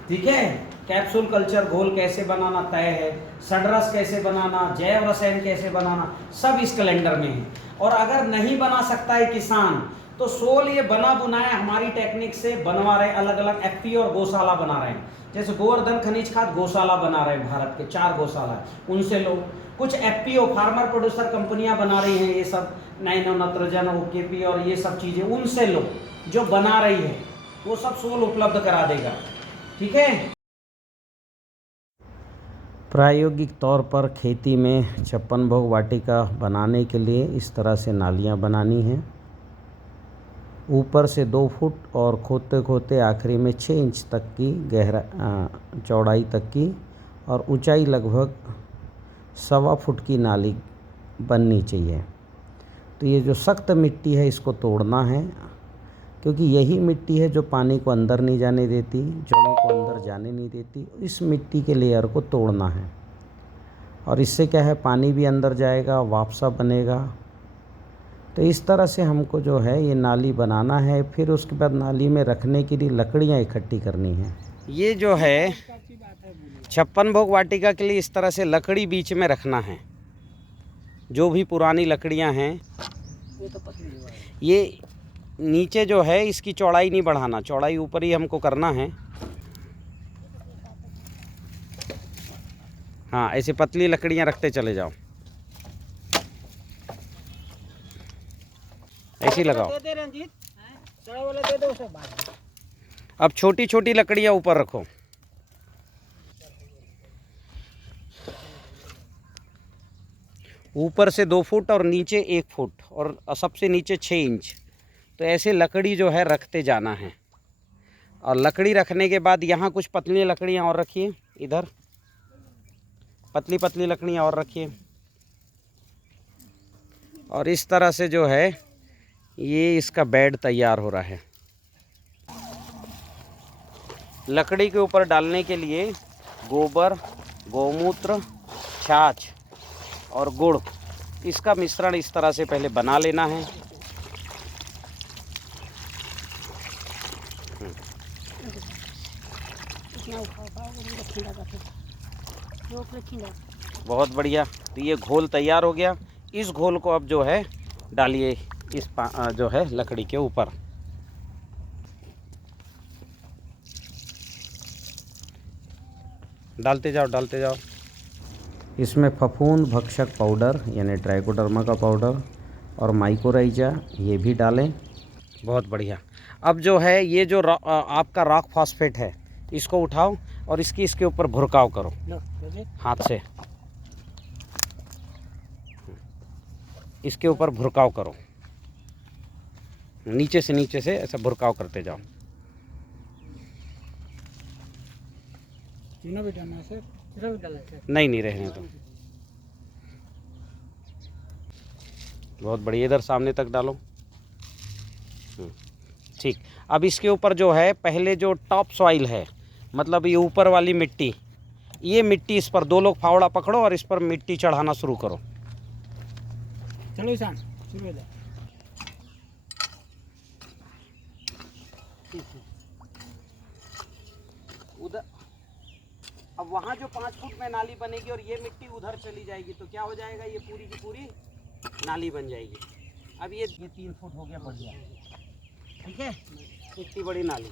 ठीक है। कैप्सूल कल्चर घोल कैसे बनाना तय है, सडरस कैसे बनाना, जैव रसायन कैसे बनाना, सब इस कैलेंडर में है। और अगर नहीं बना सकता है किसान तो सोल ये बना बुनाया हमारी टेक्निक से बनवा रहे, अलग अलग एफपी और गौशाला बना रहे हैं। जैसे गोवर्धन खनिज खाद गौशाला बना रहे हैं, भारत के 4 गौशाला, उनसे लो। कुछ एफपीओ फार्मर प्रोड्यूसर कंपनियां बना रही हैं, ये सब नैनो नत्रजन, ओकेपी और ये सब चीज़ें, उनसे लो। जो बना रही है वो सब सोल उपलब्ध करा देगा, ठीक है। प्रायोगिक तौर पर खेती में 56 भोग वाटिका बनाने के लिए इस तरह से नालियां बनानी हैं, ऊपर से 2 फुट और खोदते खोदते आखिरी में 6 इंच तक की चौड़ाई तक की, और ऊंचाई लगभग 1.25 फुट की नाली बननी चाहिए। तो ये जो सख्त मिट्टी है इसको तोड़ना है, क्योंकि यही मिट्टी है जो पानी को अंदर नहीं जाने देती, जड़ों को अंदर जाने नहीं देती। इस मिट्टी के लेयर को तोड़ना है, और इससे क्या है, पानी भी अंदर जाएगा, वापसा बनेगा। तो इस तरह से हमको जो है ये नाली बनाना है। फिर उसके बाद नाली में रखने के लिए लकड़ियाँ इकट्ठी करनी है। ये जो है 56 भोग वाटिका के लिए इस तरह से लकड़ी बीच में रखना है। जो भी पुरानी लकड़ियाँ हैं, ये तो पतली है। ये नीचे जो है इसकी चौड़ाई नहीं बढ़ाना, चौड़ाई ऊपर ही हमको करना है। हाँ, ऐसे पतली लकड़ियाँ रखते चले जाओ, ऐसे ही लगाओ। अब छोटी छोटी लकड़ियाँ ऊपर रखो। ऊपर से 2 फुट और नीचे 1 फुट और सबसे नीचे 6 इंच। तो ऐसे लकड़ी जो है रखते जाना है। और लकड़ी रखने के बाद यहाँ कुछ पतली लकड़ियाँ और रखिए, इधर पतली पतली लकड़ियाँ और रखिए। और इस तरह से जो है ये इसका बेड तैयार हो रहा है। लकड़ी के ऊपर डालने के लिए गोबर, गौमूत्र, छाछ और गुड़, इसका मिश्रण इस तरह से पहले बना लेना है। बहुत बढ़िया। तो ये घोल तैयार हो गया। इस घोल को अब जो है डालिए इस जो है लकड़ी के ऊपर। डालते जाओ डालते जाओ। इसमें फफूंद भक्षक पाउडर यानी ट्राइकोडर्मा का पाउडर और माइकोराइजा ये भी डालें। बहुत बढ़िया। अब जो है ये जो आपका रॉक फॉस्फेट है इसको उठाओ और इसके ऊपर भुरकाव करो हाथ से। इसके ऊपर भुरकाव करो, नीचे से ऐसा भुरकाव करते जाओ। तीनों भी डालना है सर? तीनों भी डालना है सर? नहीं रहने दो। बहुत बढ़िया, इधर सामने तक डालो। ठीक, अब इसके ऊपर जो है पहले जो टॉप सॉइल है, मतलब ये ऊपर वाली मिट्टी, ये मिट्टी इस पर 2 लोग फावड़ा पकड़ो और इस पर मिट्टी चढ़ाना शुरू करो। चलो ईशान शुरू हो जाए। उधर अब वहाँ जो 5 फुट में नाली बनेगी और ये मिट्टी उधर चली जाएगी तो क्या हो जाएगा, ये पूरी की पूरी नाली बन जाएगी। अब ये 3 फुट हो गया, बढ़िया, ठीक है, इतनी बड़ी नाली।